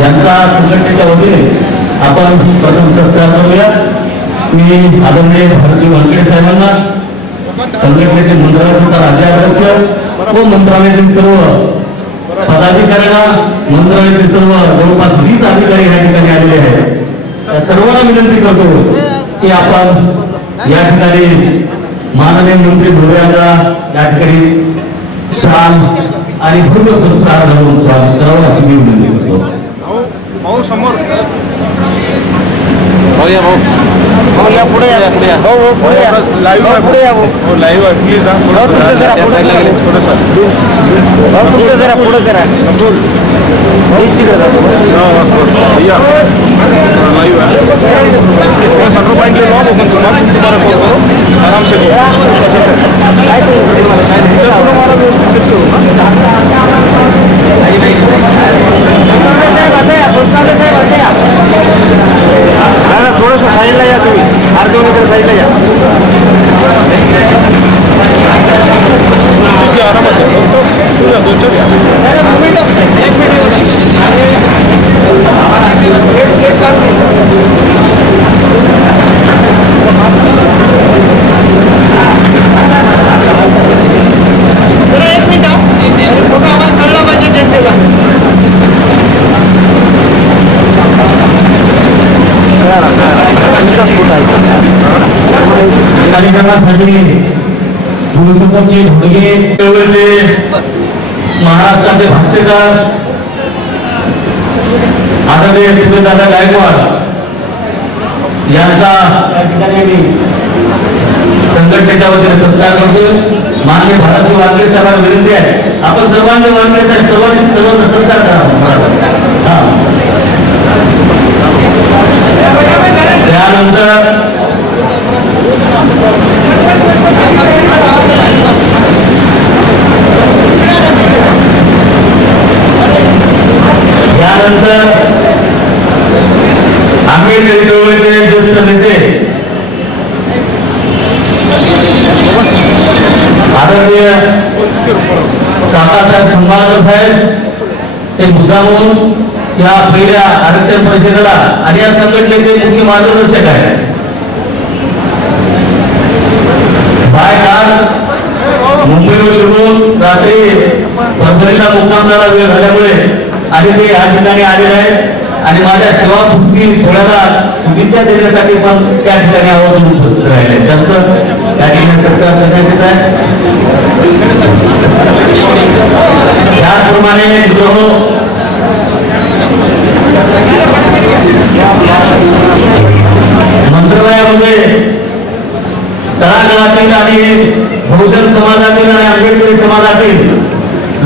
यांचा संघटनेच्या वतीने आपण प्रथम सत्कार करूया. मी आदरणीय भारती वानखेडे साहेबांना, संघटनेचे मंत्रालयाचे राज्याध्यक्ष व मंत्रालयातील सर्व पदाधिकाऱ्यांना, मंत्रालयातील सर्व जवळपास 20 अधिकारी या ठिकाणी आलेले आहेत, सर्वांना विनंती करतो की आपण या ठिकाणी माननीय मंत्री धोरे यांना या ठिकाणी शाल आणि भव्य पुष्पहार घालून स्वागत करावं अशी मी विनंती करतो. समोर भाऊ या पुढे या पुढे या पुढे या पुढे या लाईव्ह आहे प्लीज. तुमचं जरा पुढे थोडंसं तुमचं जरा पुढे करा. तिकडे जातो लाईव्ह आहे. थोड़ा सेंटर पॉइंट ले लो आप ओपन करो आराम से हमारा व्यवस्थित सेट करो ना. थोडंसं साईडला या तुम्ही, अर्धोमीटर साईडला या. आरामात महाराष्ट्राचे भाष्यकार आदरणीय सुनीता गायकवाड यांचा या ठिकाणी मी संघटनेच्या वतीने सत्कार करतो. माननीय भारती वानखेडे साहेबांना विनंती आहे आपण सर्वांनी वानखेडे साहेब सर्वांनी सत्कार करा. त्यानंतर आंबेडकरी चळवळीचे ज्येष्ठ नेते आदरणीय काकासाहेब खंबाळकर साहेब ते मुद्दामून या पहिल्या आरक्षण परिषदेला आणि या संघटनेचे मुख्य मार्गदर्शक आहेत. बायकार मुंबईवर शिरून रात्री परभणीला मुक्काम झाला वेळ झाल्यामुळे आणि ते या ठिकाणी आलेले आहेत आणि माझ्या सेवापूर्ती सोहळ्याला शुभेच्छा देण्यासाठी पण त्या ठिकाणी आवर्जून उपस्थित राहिले. त्यांचं त्या ठिकाणी सत्कार करण्यात येत आहे. त्याचप्रमाणे मंत्रालयामध्ये तळागाळातील आणि बहुजन समाजातील आणि आंबेडकरी समाजातील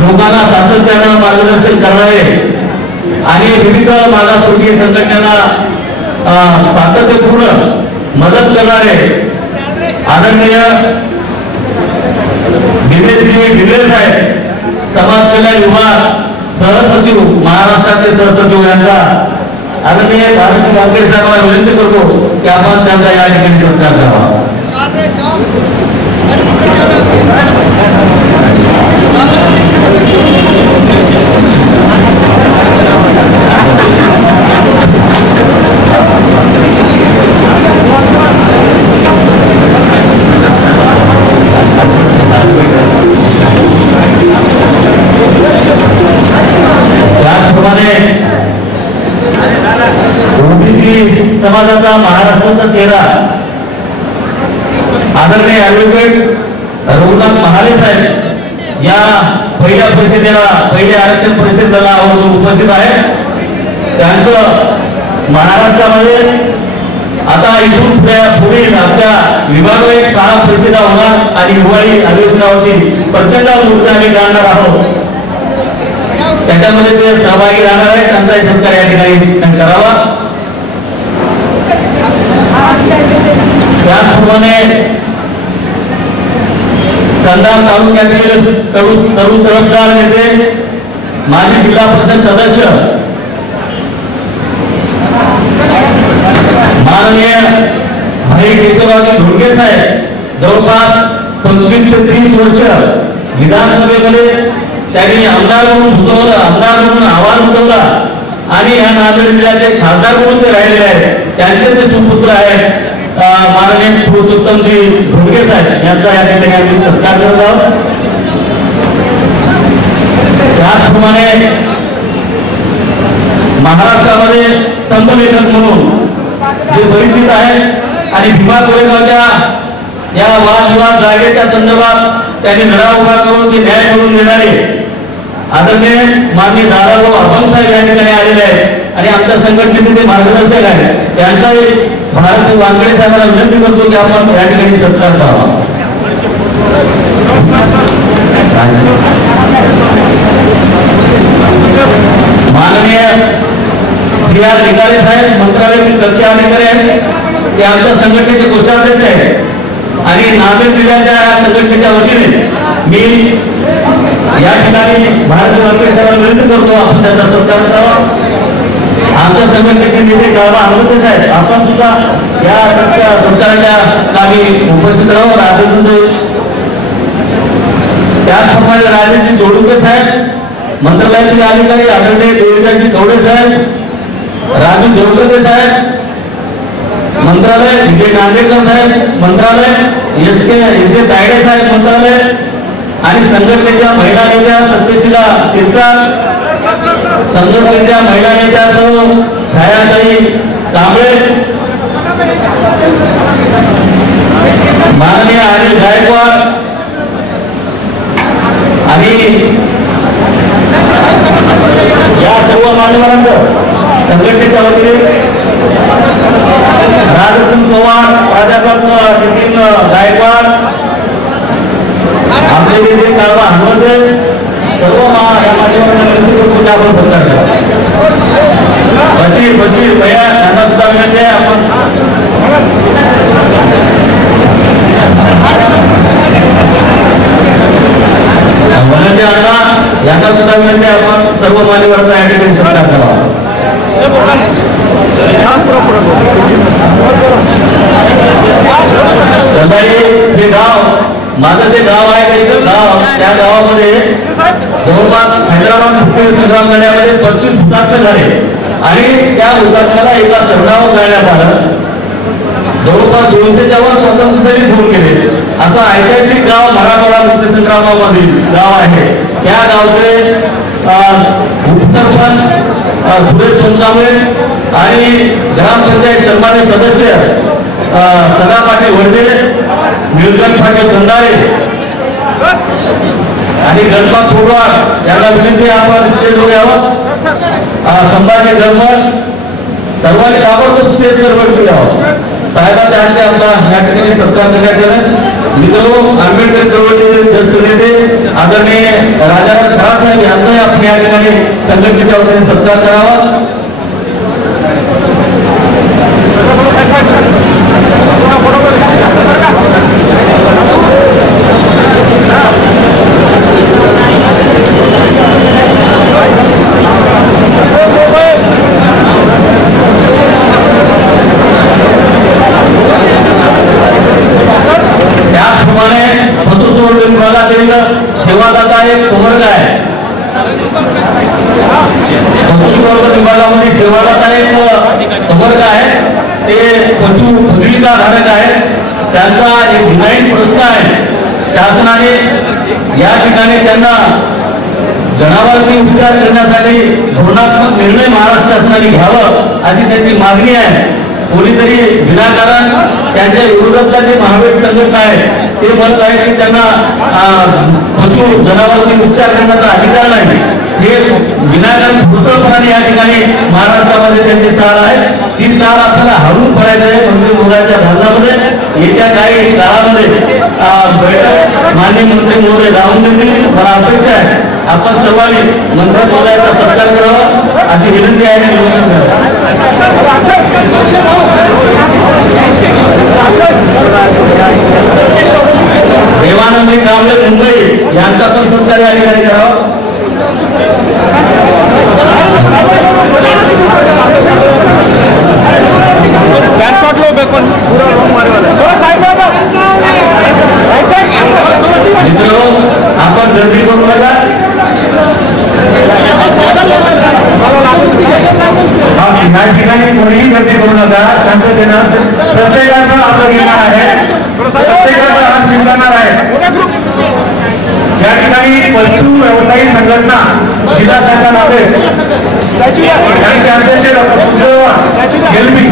लोकांना सातत्यानं मार्गदर्शन करणारे आणि विविध मागासवर्गीय संघटनांना सातत्यपूर्ण मदत करणारे आदरणीय दिनेशजी भिले साहेब, समाज कल्याण विभाग सहसचिव, महाराष्ट्राचे सहसचिव यांचा आदरणीय भारती वानखेडे साहेबांना विनंती करतो की आपण त्यांचा या ठिकाणी सत्कार करावा. त्याचप्रमाणे ओबीसी समाजाचा महाराष्ट्राचा चेहरा आदरणीय ऍडव्होकेट रघुनाथ महाले साहेब या पहिल्या आरक्षण परिषदेला उपस्थित आहेत. त्यांचं महाराष्ट्रामध्ये आता इथून पुढील आमच्या विभागीय 6 परिषदा होणार आणि हिवाळी अधिवेशनावरती प्रचंड मोर्चा आम्ही काढणार आहोत. त्याच्यामध्ये ते सहभागी राहणार आहेत. त्यांचाही सत्कार या ठिकाणी करावा. त्याचप्रमाणे कंधार तालुक्यातील तरुण तडफदार नेते माजी जिल्हा परिषद सदस्य माननीय भाई केशवरावजी धोडगे साहेब जवळपास 25 ते 30 वर्ष विधानसभेमध्ये त्यांनी आमदार म्हणून घुसवलं, आमदार म्हणून आवाज उठवला आणि या नांदेड जिल्ह्याचे खासदार म्हणून ते राहिलेले आहेत. त्यांचे ते सुपुत्र आहेत माननीय पुरुषोत्तमजी धोडगे साहेब यांचा या ठिकाणी आम्ही सत्कार करत आहोत. त्याचप्रमाणे महाराष्ट्रामध्ये स्तंभलेखक म्हणून जे परिचित आहेत आणि भीमा कोरेगावच्या या वादविवाद जागेच्या संदर्भात त्यांनी लढा उभा करून ते न्याय मिळवून देणारे आदरणीय माननीय दादाभाऊ अभंग साहेब या ठिकाणी आलेले आहेत आणि आमच्या संघटनेचे ते मार्गदर्शक आहेत. त्यांचाही भारती वानखेडे साहेबांना विनंती करतो की आपण या ठिकाणी सत्कार करावा. माननीय CR निकाले साहेब मंत्रालयातील कक्ष अधिकारी आहेत. ते आमच्या संघटनेचे कोषाध्यक्ष आहेत आणि नांदेड जिल्ह्याच्या संघटनेच्या वतीने मी या ठिकाणी भारती वानखेडे साहेबांना विनंती करतो आपण त्यांचा सत्कार करावा. आमच्या संघटनेचे नेते गावा अमृतेश आहेत. आपण सुद्धा या सत्काराच्या कामी उपस्थित राहू. त्याचप्रमाणे राजेश सोडुके साहेब मंत्रालयातील अधिकारी आदरणीय देविदाजी कवडे साहेब, राजू देवकते साहेब मंत्रालय, विजय नांदेडकर साहेब मंत्रालय, एस.के. तायडे साहेब मंत्रालय आणि संघटनेच्या महिला नेत्या सत्यशीला शिरसाट, संघटनेच्या महिला नेत्यासह छायाताई कांबळे, माननीय अनिल गायकवाड आणि या सर्व मान्यवरांचं संघटनेच्या वतीने राजकुल पवार, प्राध्यापक नितीन गायकवाड, आपले नेते काळवा हनुमंत, सर्व या माध्यमांना आपण सत्कार करा. बशीर भैया यांना सुद्धा विनंती आहे आपण वनंती अण्णा यांना सुद्धा विनंती आहे आपण सर्व मान्यवरांचा या ठिकाणी सत्कार करावा. हे गाव माझं जे गाव आहे ते गाव, त्या गावामध्ये जवळपास हैदराबाद मुक्ती संग्राम लढ्यामध्ये 35 हुतात्मे झाले आणि त्या हुतात्म्याला एका सरणावर जाण्यात आलं. जवळपास 200च्या वर स्वातंत्र्यसैनिक होऊन गेले. असं ऐतिहासिक गाव मराठवाडा मुक्ती संग्रामामधील गाव आहे. त्या गावचे उपसरपंच सुरेश सोनकांबळे आणि ग्रामपंचायत सन्मान्य सदस्य सदा पाटील वडसे, निलकंठ पाटील गंधारे आणि गणपत थोरवाड यांना विनंती आपण स्टेजवर यावं. संभाजी गरमड सर्वांनी ताबडतोब स्टेजवर वरती यावं. साहेबांच्या हस्ते आपला या ठिकाणी सत्कार करण्यात येणार. मित्र आंबेडकर चळवळीचे ज्येष्ठ नेते आदरणीय राजाराम खरा साहेब यांचाही आपण या ठिकाणी संघटनेच्या वतीने सत्कार करावा. भूमिकाधारक आहेत. त्यांचा एक डिमांड प्रश्न आहे. शासनाने या ठिकाणी त्यांना जनावरांचे उपचार करण्यासाठी धोरणात्मक निर्णय महाराष्ट्र शासनाने घ्यावं अशी त्यांची मागणी आहे. कोणीतरी विनाकारण त्यांच्या विरोधातला जे महावीर संघटना आहे ते म्हणत आहे की त्यांना पशु जनावरांचे उपचार करण्याचा अधिकार नाही. हे विनाकारण पुसळपणाने या ठिकाणी महाराष्ट्रामध्ये त्यांची चाल आहे. ती चाल आपल्याला हरवून पडायचं आहे. मंत्री महोदयाच्या धरणामध्ये येत्या काही काळामध्ये बैठक माननीय मंत्री महोदय लावून देतील. मला अपेक्षा आहे आपण सर्वांनी मंत्री महोदयाचा सत्कार करावा अशी विनंती आहे. देवानंद कांबळे मुंबई यांचा पण सत्कार या ठिकाणी करावा. मित्र आपण गर्दी करू नका. या ठिकाणी कोणीही गर्दी करू नका. शांततेनं प्रत्येकाचा अर्ज घेणार आहे. प्रत्येकाचा हात स्वीकारणार आहे. या ठिकाणी पशु व्यवसायी संघटना जिल्हा शासनामध्ये त्यांचे अध्यक्ष गेलबी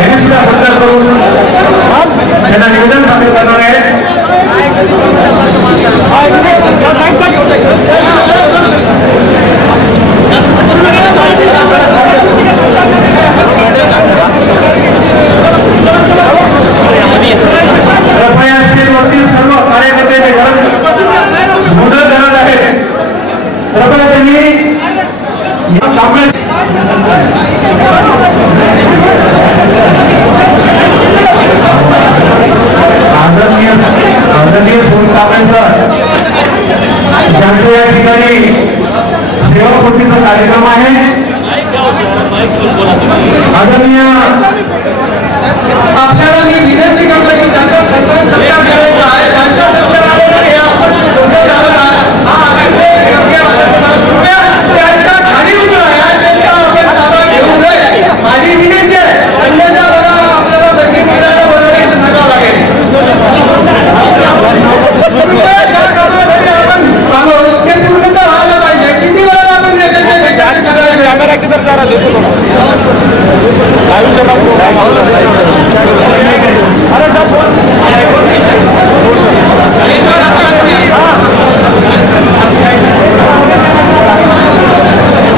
यांनी सुद्धा सत्कार करून त्यांना निवेदन सादर करणार आहे. कृपया स्टेजवरती सर्व कार्यकर्ते मुदत करत आहेत. कृपया त्यांनी आदरणीय सोनकांबळे सर ज्यांचं या ठिकाणी सेवापूर्तीचा कार्यक्रम आहे. आदरणीय आपल्याला मी विनंती करतो की ज्यांचा सत्कार करायचा आहे त्यांच्या सत्कार त्यांच्या खाली उभं आहे. त्यांच्या आपण ताबा घेऊ नये माझी विनंती आहे. अन्यथा बघा आपल्याला सगळी फिरायला वगैरे सांगावं लागेल. ते पूर्णतः व्हायला पाहिजे. किती वेळा आपण कॅमेरा किधर जा रहा देखो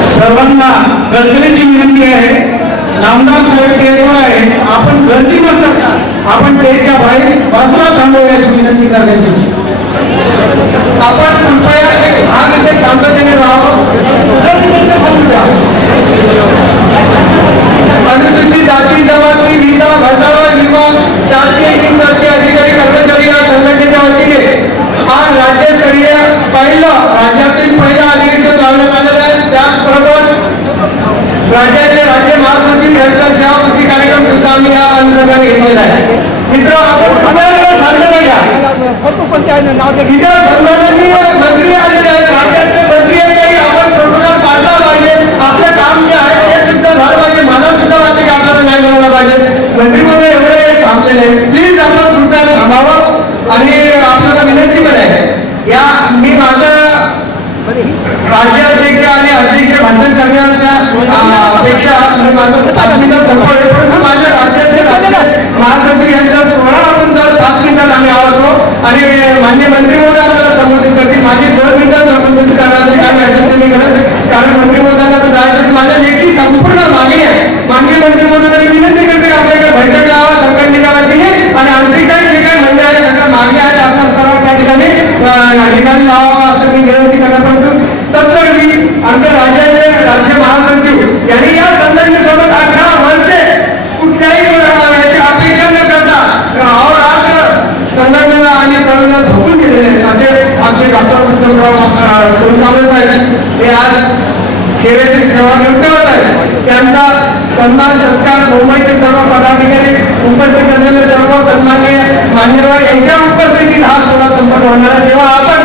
सर्वांना गर्दीची विनंती आहे. नामदार साहेब टेजवर आहे. आपण गर्दी न करता आपण टेजच्या बाहेर बाजूला थांबवण्याची विनंती करण्याची. आपण कृपया एक भाग इथे शांततेने राहावं. अनुसूचित जाती जमाती विधा घटना विभाग शासकीय निमशासकीय अधिकारी कर्मचारी या संघटनेच्या वतीने आज राज्यस्तरीय राज्यातील पहिलं अधिवेशन लावण्यात आलेलं आहे. त्याचबरोबर राज्याचे राज्य महासचिव यांचा सेवापूर्ती कार्यक्रम सुद्धा आम्ही या अंतर्गत घेतलेला आहे. मित्र आपण सांगितलं घ्या मंत्री आलेले आहेत. राज्याचे मंत्री आपण प्रोटोकॉल काढला पाहिजे. आपलं काम जे आहे ते सुद्धा झालं पाहिजे. मला सुद्धा वाटतं की आपल्याला नाही बोलायला पाहिजे. मंत्री मध्ये एवढे थांबलेले आहेत. प्लीज आपण कृपया थांबावं आणि आपल्याला विनंती पण आहे. या मी माझं राज्याध्यक्ष आणि अध्यक्ष भाषण करण्याच्या अपेक्षा परंतु माझ्या राज्याचे महासचिव यांचा सोहळा आपण जर 5 मिनिटात आम्ही आवडतो आणि मान्य मंत्री महोदयाला संबोधित करतील. माझी 2 मिनिटात संबोधित करण्याचे काही असेल ते मी करत कारण मंत्री महोदयाला तर जायचं माझ्या लेखी संपूर्ण मागणी आहे. मान्य मंत्री महोदयाला विनंती करते आपल्याकडे बैठक लावा संघटनेच्या वतीने आणि आंतरिक जे काही मंडळ आहे सगळ्या मागणी आहे आपल्या स्तरावर त्या ठिकाणी लावा असं मी विनंती करणार. परंतु तत्पूर्वी आमच्या राज्याचे राज्य महासचिव यांनी या संघटनेसोबत 18 वर्षे कुठल्याही याची अपेक्षा न करता संघटनेला आणि तरुणांना झोपून दिलेले असे आमचे डॉक्टर उत्तमराव सोनकांबळे साहेब हे आज सेवेची सेवा निवडत आहेत. त्यांचा सन्मान सत्कार मुंबईचे सर्व पदाधिकारी उपस्थित असलेले सर्व सन्माननीय मान्यवर यांच्या उपस्थितीत हा सोहळा संपन्न होणार आहे. तेव्हा आपण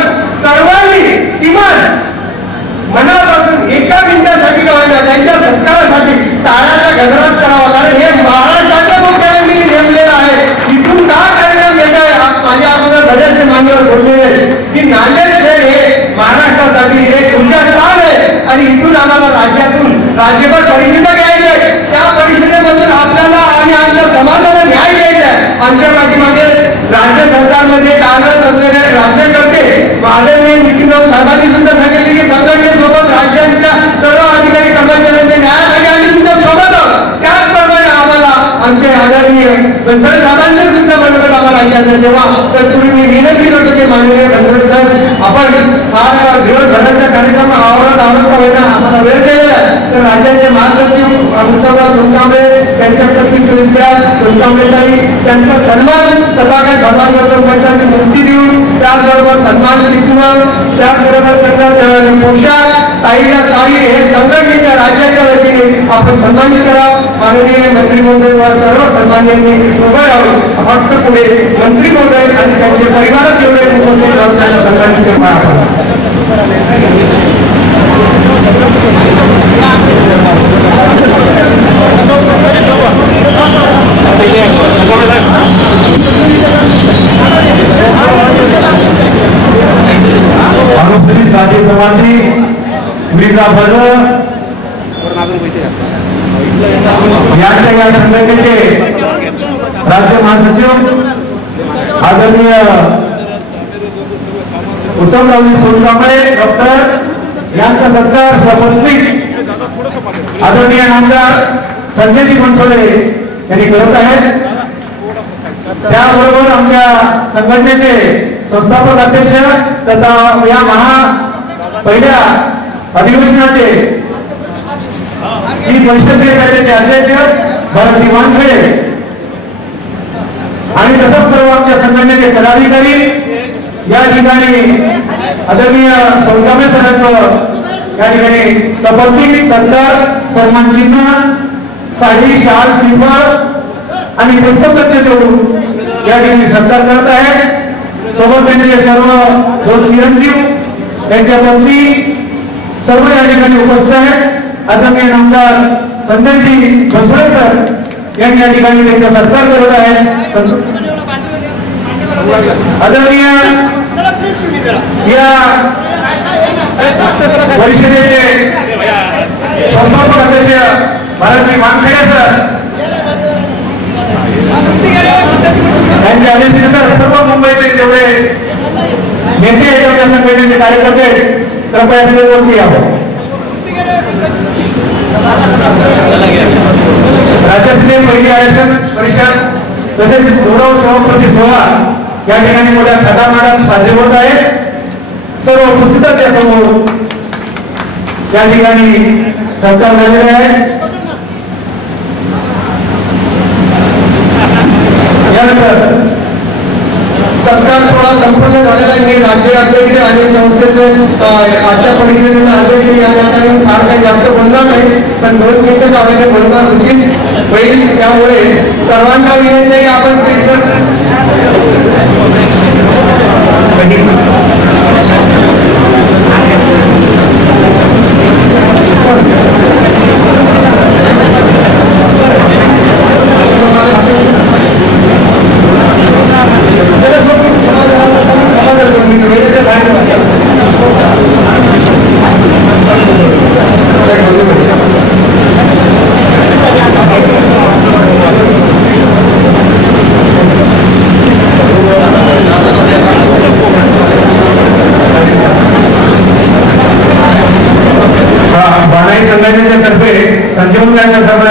सर्वांनी किमान मनापासून एका मिनिटासाठी त्यांच्या सत्कारासाठी टाळ्याचा गजरात करावा. कारण हे महाराष्ट्राच्या लोकांनी नेमले आमच्या पाठीमागे राज्य सरकारमध्ये कार्यरत असलेले राज्यकर्ते आदरणीय नितीनराव साहेबांनी सुद्धा सांगितले की संघटनेसोबत राज्यांच्या सर्व अधिकारी कर्मचाऱ्यांच्या न्यायासाठी आम्ही सुद्धा सोबत आहोत. त्याचप्रमाणे आम्हाला आमचे आदरणीय बनसोडे साहेबांनी सुद्धा बनवलं आम्हाला राज्याचं तेव्हा तर तुम्ही मी विनंती करतो की माननीय बनसोडे साहेब आपण हा दिवसभराचा कार्यक्रम आवडता होईना आम्हाला वेळ दिलेला तर राज्याचे महासचिव मुस्तफा सोनकांबळे त्यांच्या प्रतिनिधित्या सोनकांबळेताई त्यांचा सन्मान सदाकाळ भगवान गौतम मुक्ती देऊन त्याचबरोबर सन्मान शिकणं त्याचबरोबर त्यांचा पोशाख ताईला साडी हे संघटनेच्या राज्याच्या वतीने आपण सन्मानित करा. माननीय मंत्री महोदय व सर्व सन्मान्यांनी उभं राहून फक्त पुढे मंत्री महोदय आणि त्यांचे परिवारात जेवढे उपस्थित राहून त्यांना सन्मानित करा आपण. अनुसूचित जाती समाजी विजा भजन यांच्या या संघटनेचे राज्य महासचिव आदरणीय उत्तमरावजी सोनकांबळे डॉक्टर यांचा सत्कार सपत्नीक आदरणीय नामदार संजयजी बनसोडे यांनी करत आहेत. त्याबरोबर आमच्या संघटनेचे संस्थापक अध्यक्ष तथा या पहिल्या अधिवेशनाचे ही परिषद त्याचे अध्यक्ष भरतसिंह वानखेडे आणि तसंच सर्व आमच्या संघटनेचे पदाधिकारी या ठिकाणी आदरणीय सोनकांबळे सरांचं या ठिकाणी सपत्नीक सत्कार सन्मान चिन्ह साडी शाल श्रीफळ आणि पुष्पगुच्छ देऊन या ठिकाणी सत्कार करत आहेत. सोबत त्यांचे सर्व दोन चिरंजीव त्यांच्या पत्नी सर्व या ठिकाणी उपस्थित आहेत. आदरणीय नामदार संजयजी बनसोडे सर यांनी या ठिकाणी त्यांचा सत्कार करत आहेत. आदरणीय या परिषदेचे संस्थापक अध्यक्ष भरतसिंह वानखेडे सर त्यांच्या अध्यक्षतेनुसार सर्व मुंबईचे जेवढे नेते आहेत आपल्या संघटनेचे कार्यकर्ते कृपया वरती यावं. राज्यातले पहिली आरक्षण परिषद तसेच गौरव सभापती सोहळा या ठिकाणी मोठ्या थाटामाटात साजरे होत आहे. सर्व उपस्थितांच्या समोर या ठिकाणी सत्कार झालेले आहे. यानंतर सत्कार सोहळा संपन्न झालेला आहे. राज्य अध्यक्ष आणि संस्थेचे आजच्या परिषदेचे अध्यक्ष या नात्याने फार काही जास्त बोलणार नाही पण 2 मिनिटं काढायला बोलणार उचित होईल. त्यामुळे सर्वांना विनंती आहे की आपण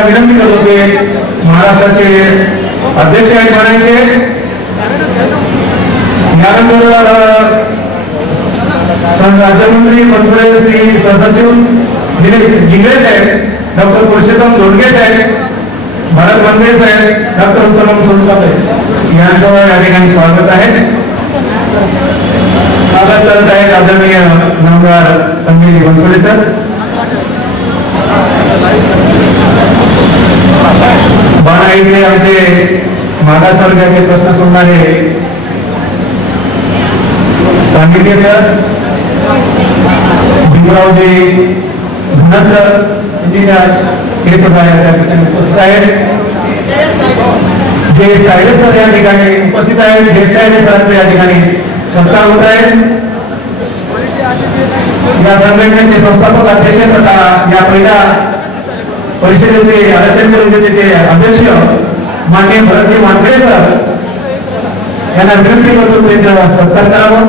विनंती करतो की महाराष्ट्राचे अध्यक्ष आहेत बनायचे. यानंतर राज्यमंत्री बनसोडे श्री सहसचिव गिंगळे साहेब डॉक्टर पुरुषोत्तम धोंडगे साहेब भरत वंदे साहेब डॉक्टर उत्तम सोनकांबळे यांचं या ठिकाणी स्वागत आहे. स्वागत करत आहेत आदरणीय नामदार संजयजी बनसोडे सर. बाणाईचे आमचे मागासवर्गाचे प्रश्न सोडणारे सांगितले सर भीमरावजी धनसर इंजिनियर हे सुद्धा या ठिकाणी उपस्थित आहेत. जे स्टायले सर या ठिकाणी उपस्थित आहेत. जे स्टायले सरांचे या ठिकाणी सत्कार होत आहेत. या संघटनेचे संस्थापक अध्यक्ष तथा या पहिल्या परिषदेचे आरक्षण परिषदेचे अध्यक्ष माननीय भरतसिंह वानखेडे सर यांना विनंती करतो त्यांचा सत्कार करावा.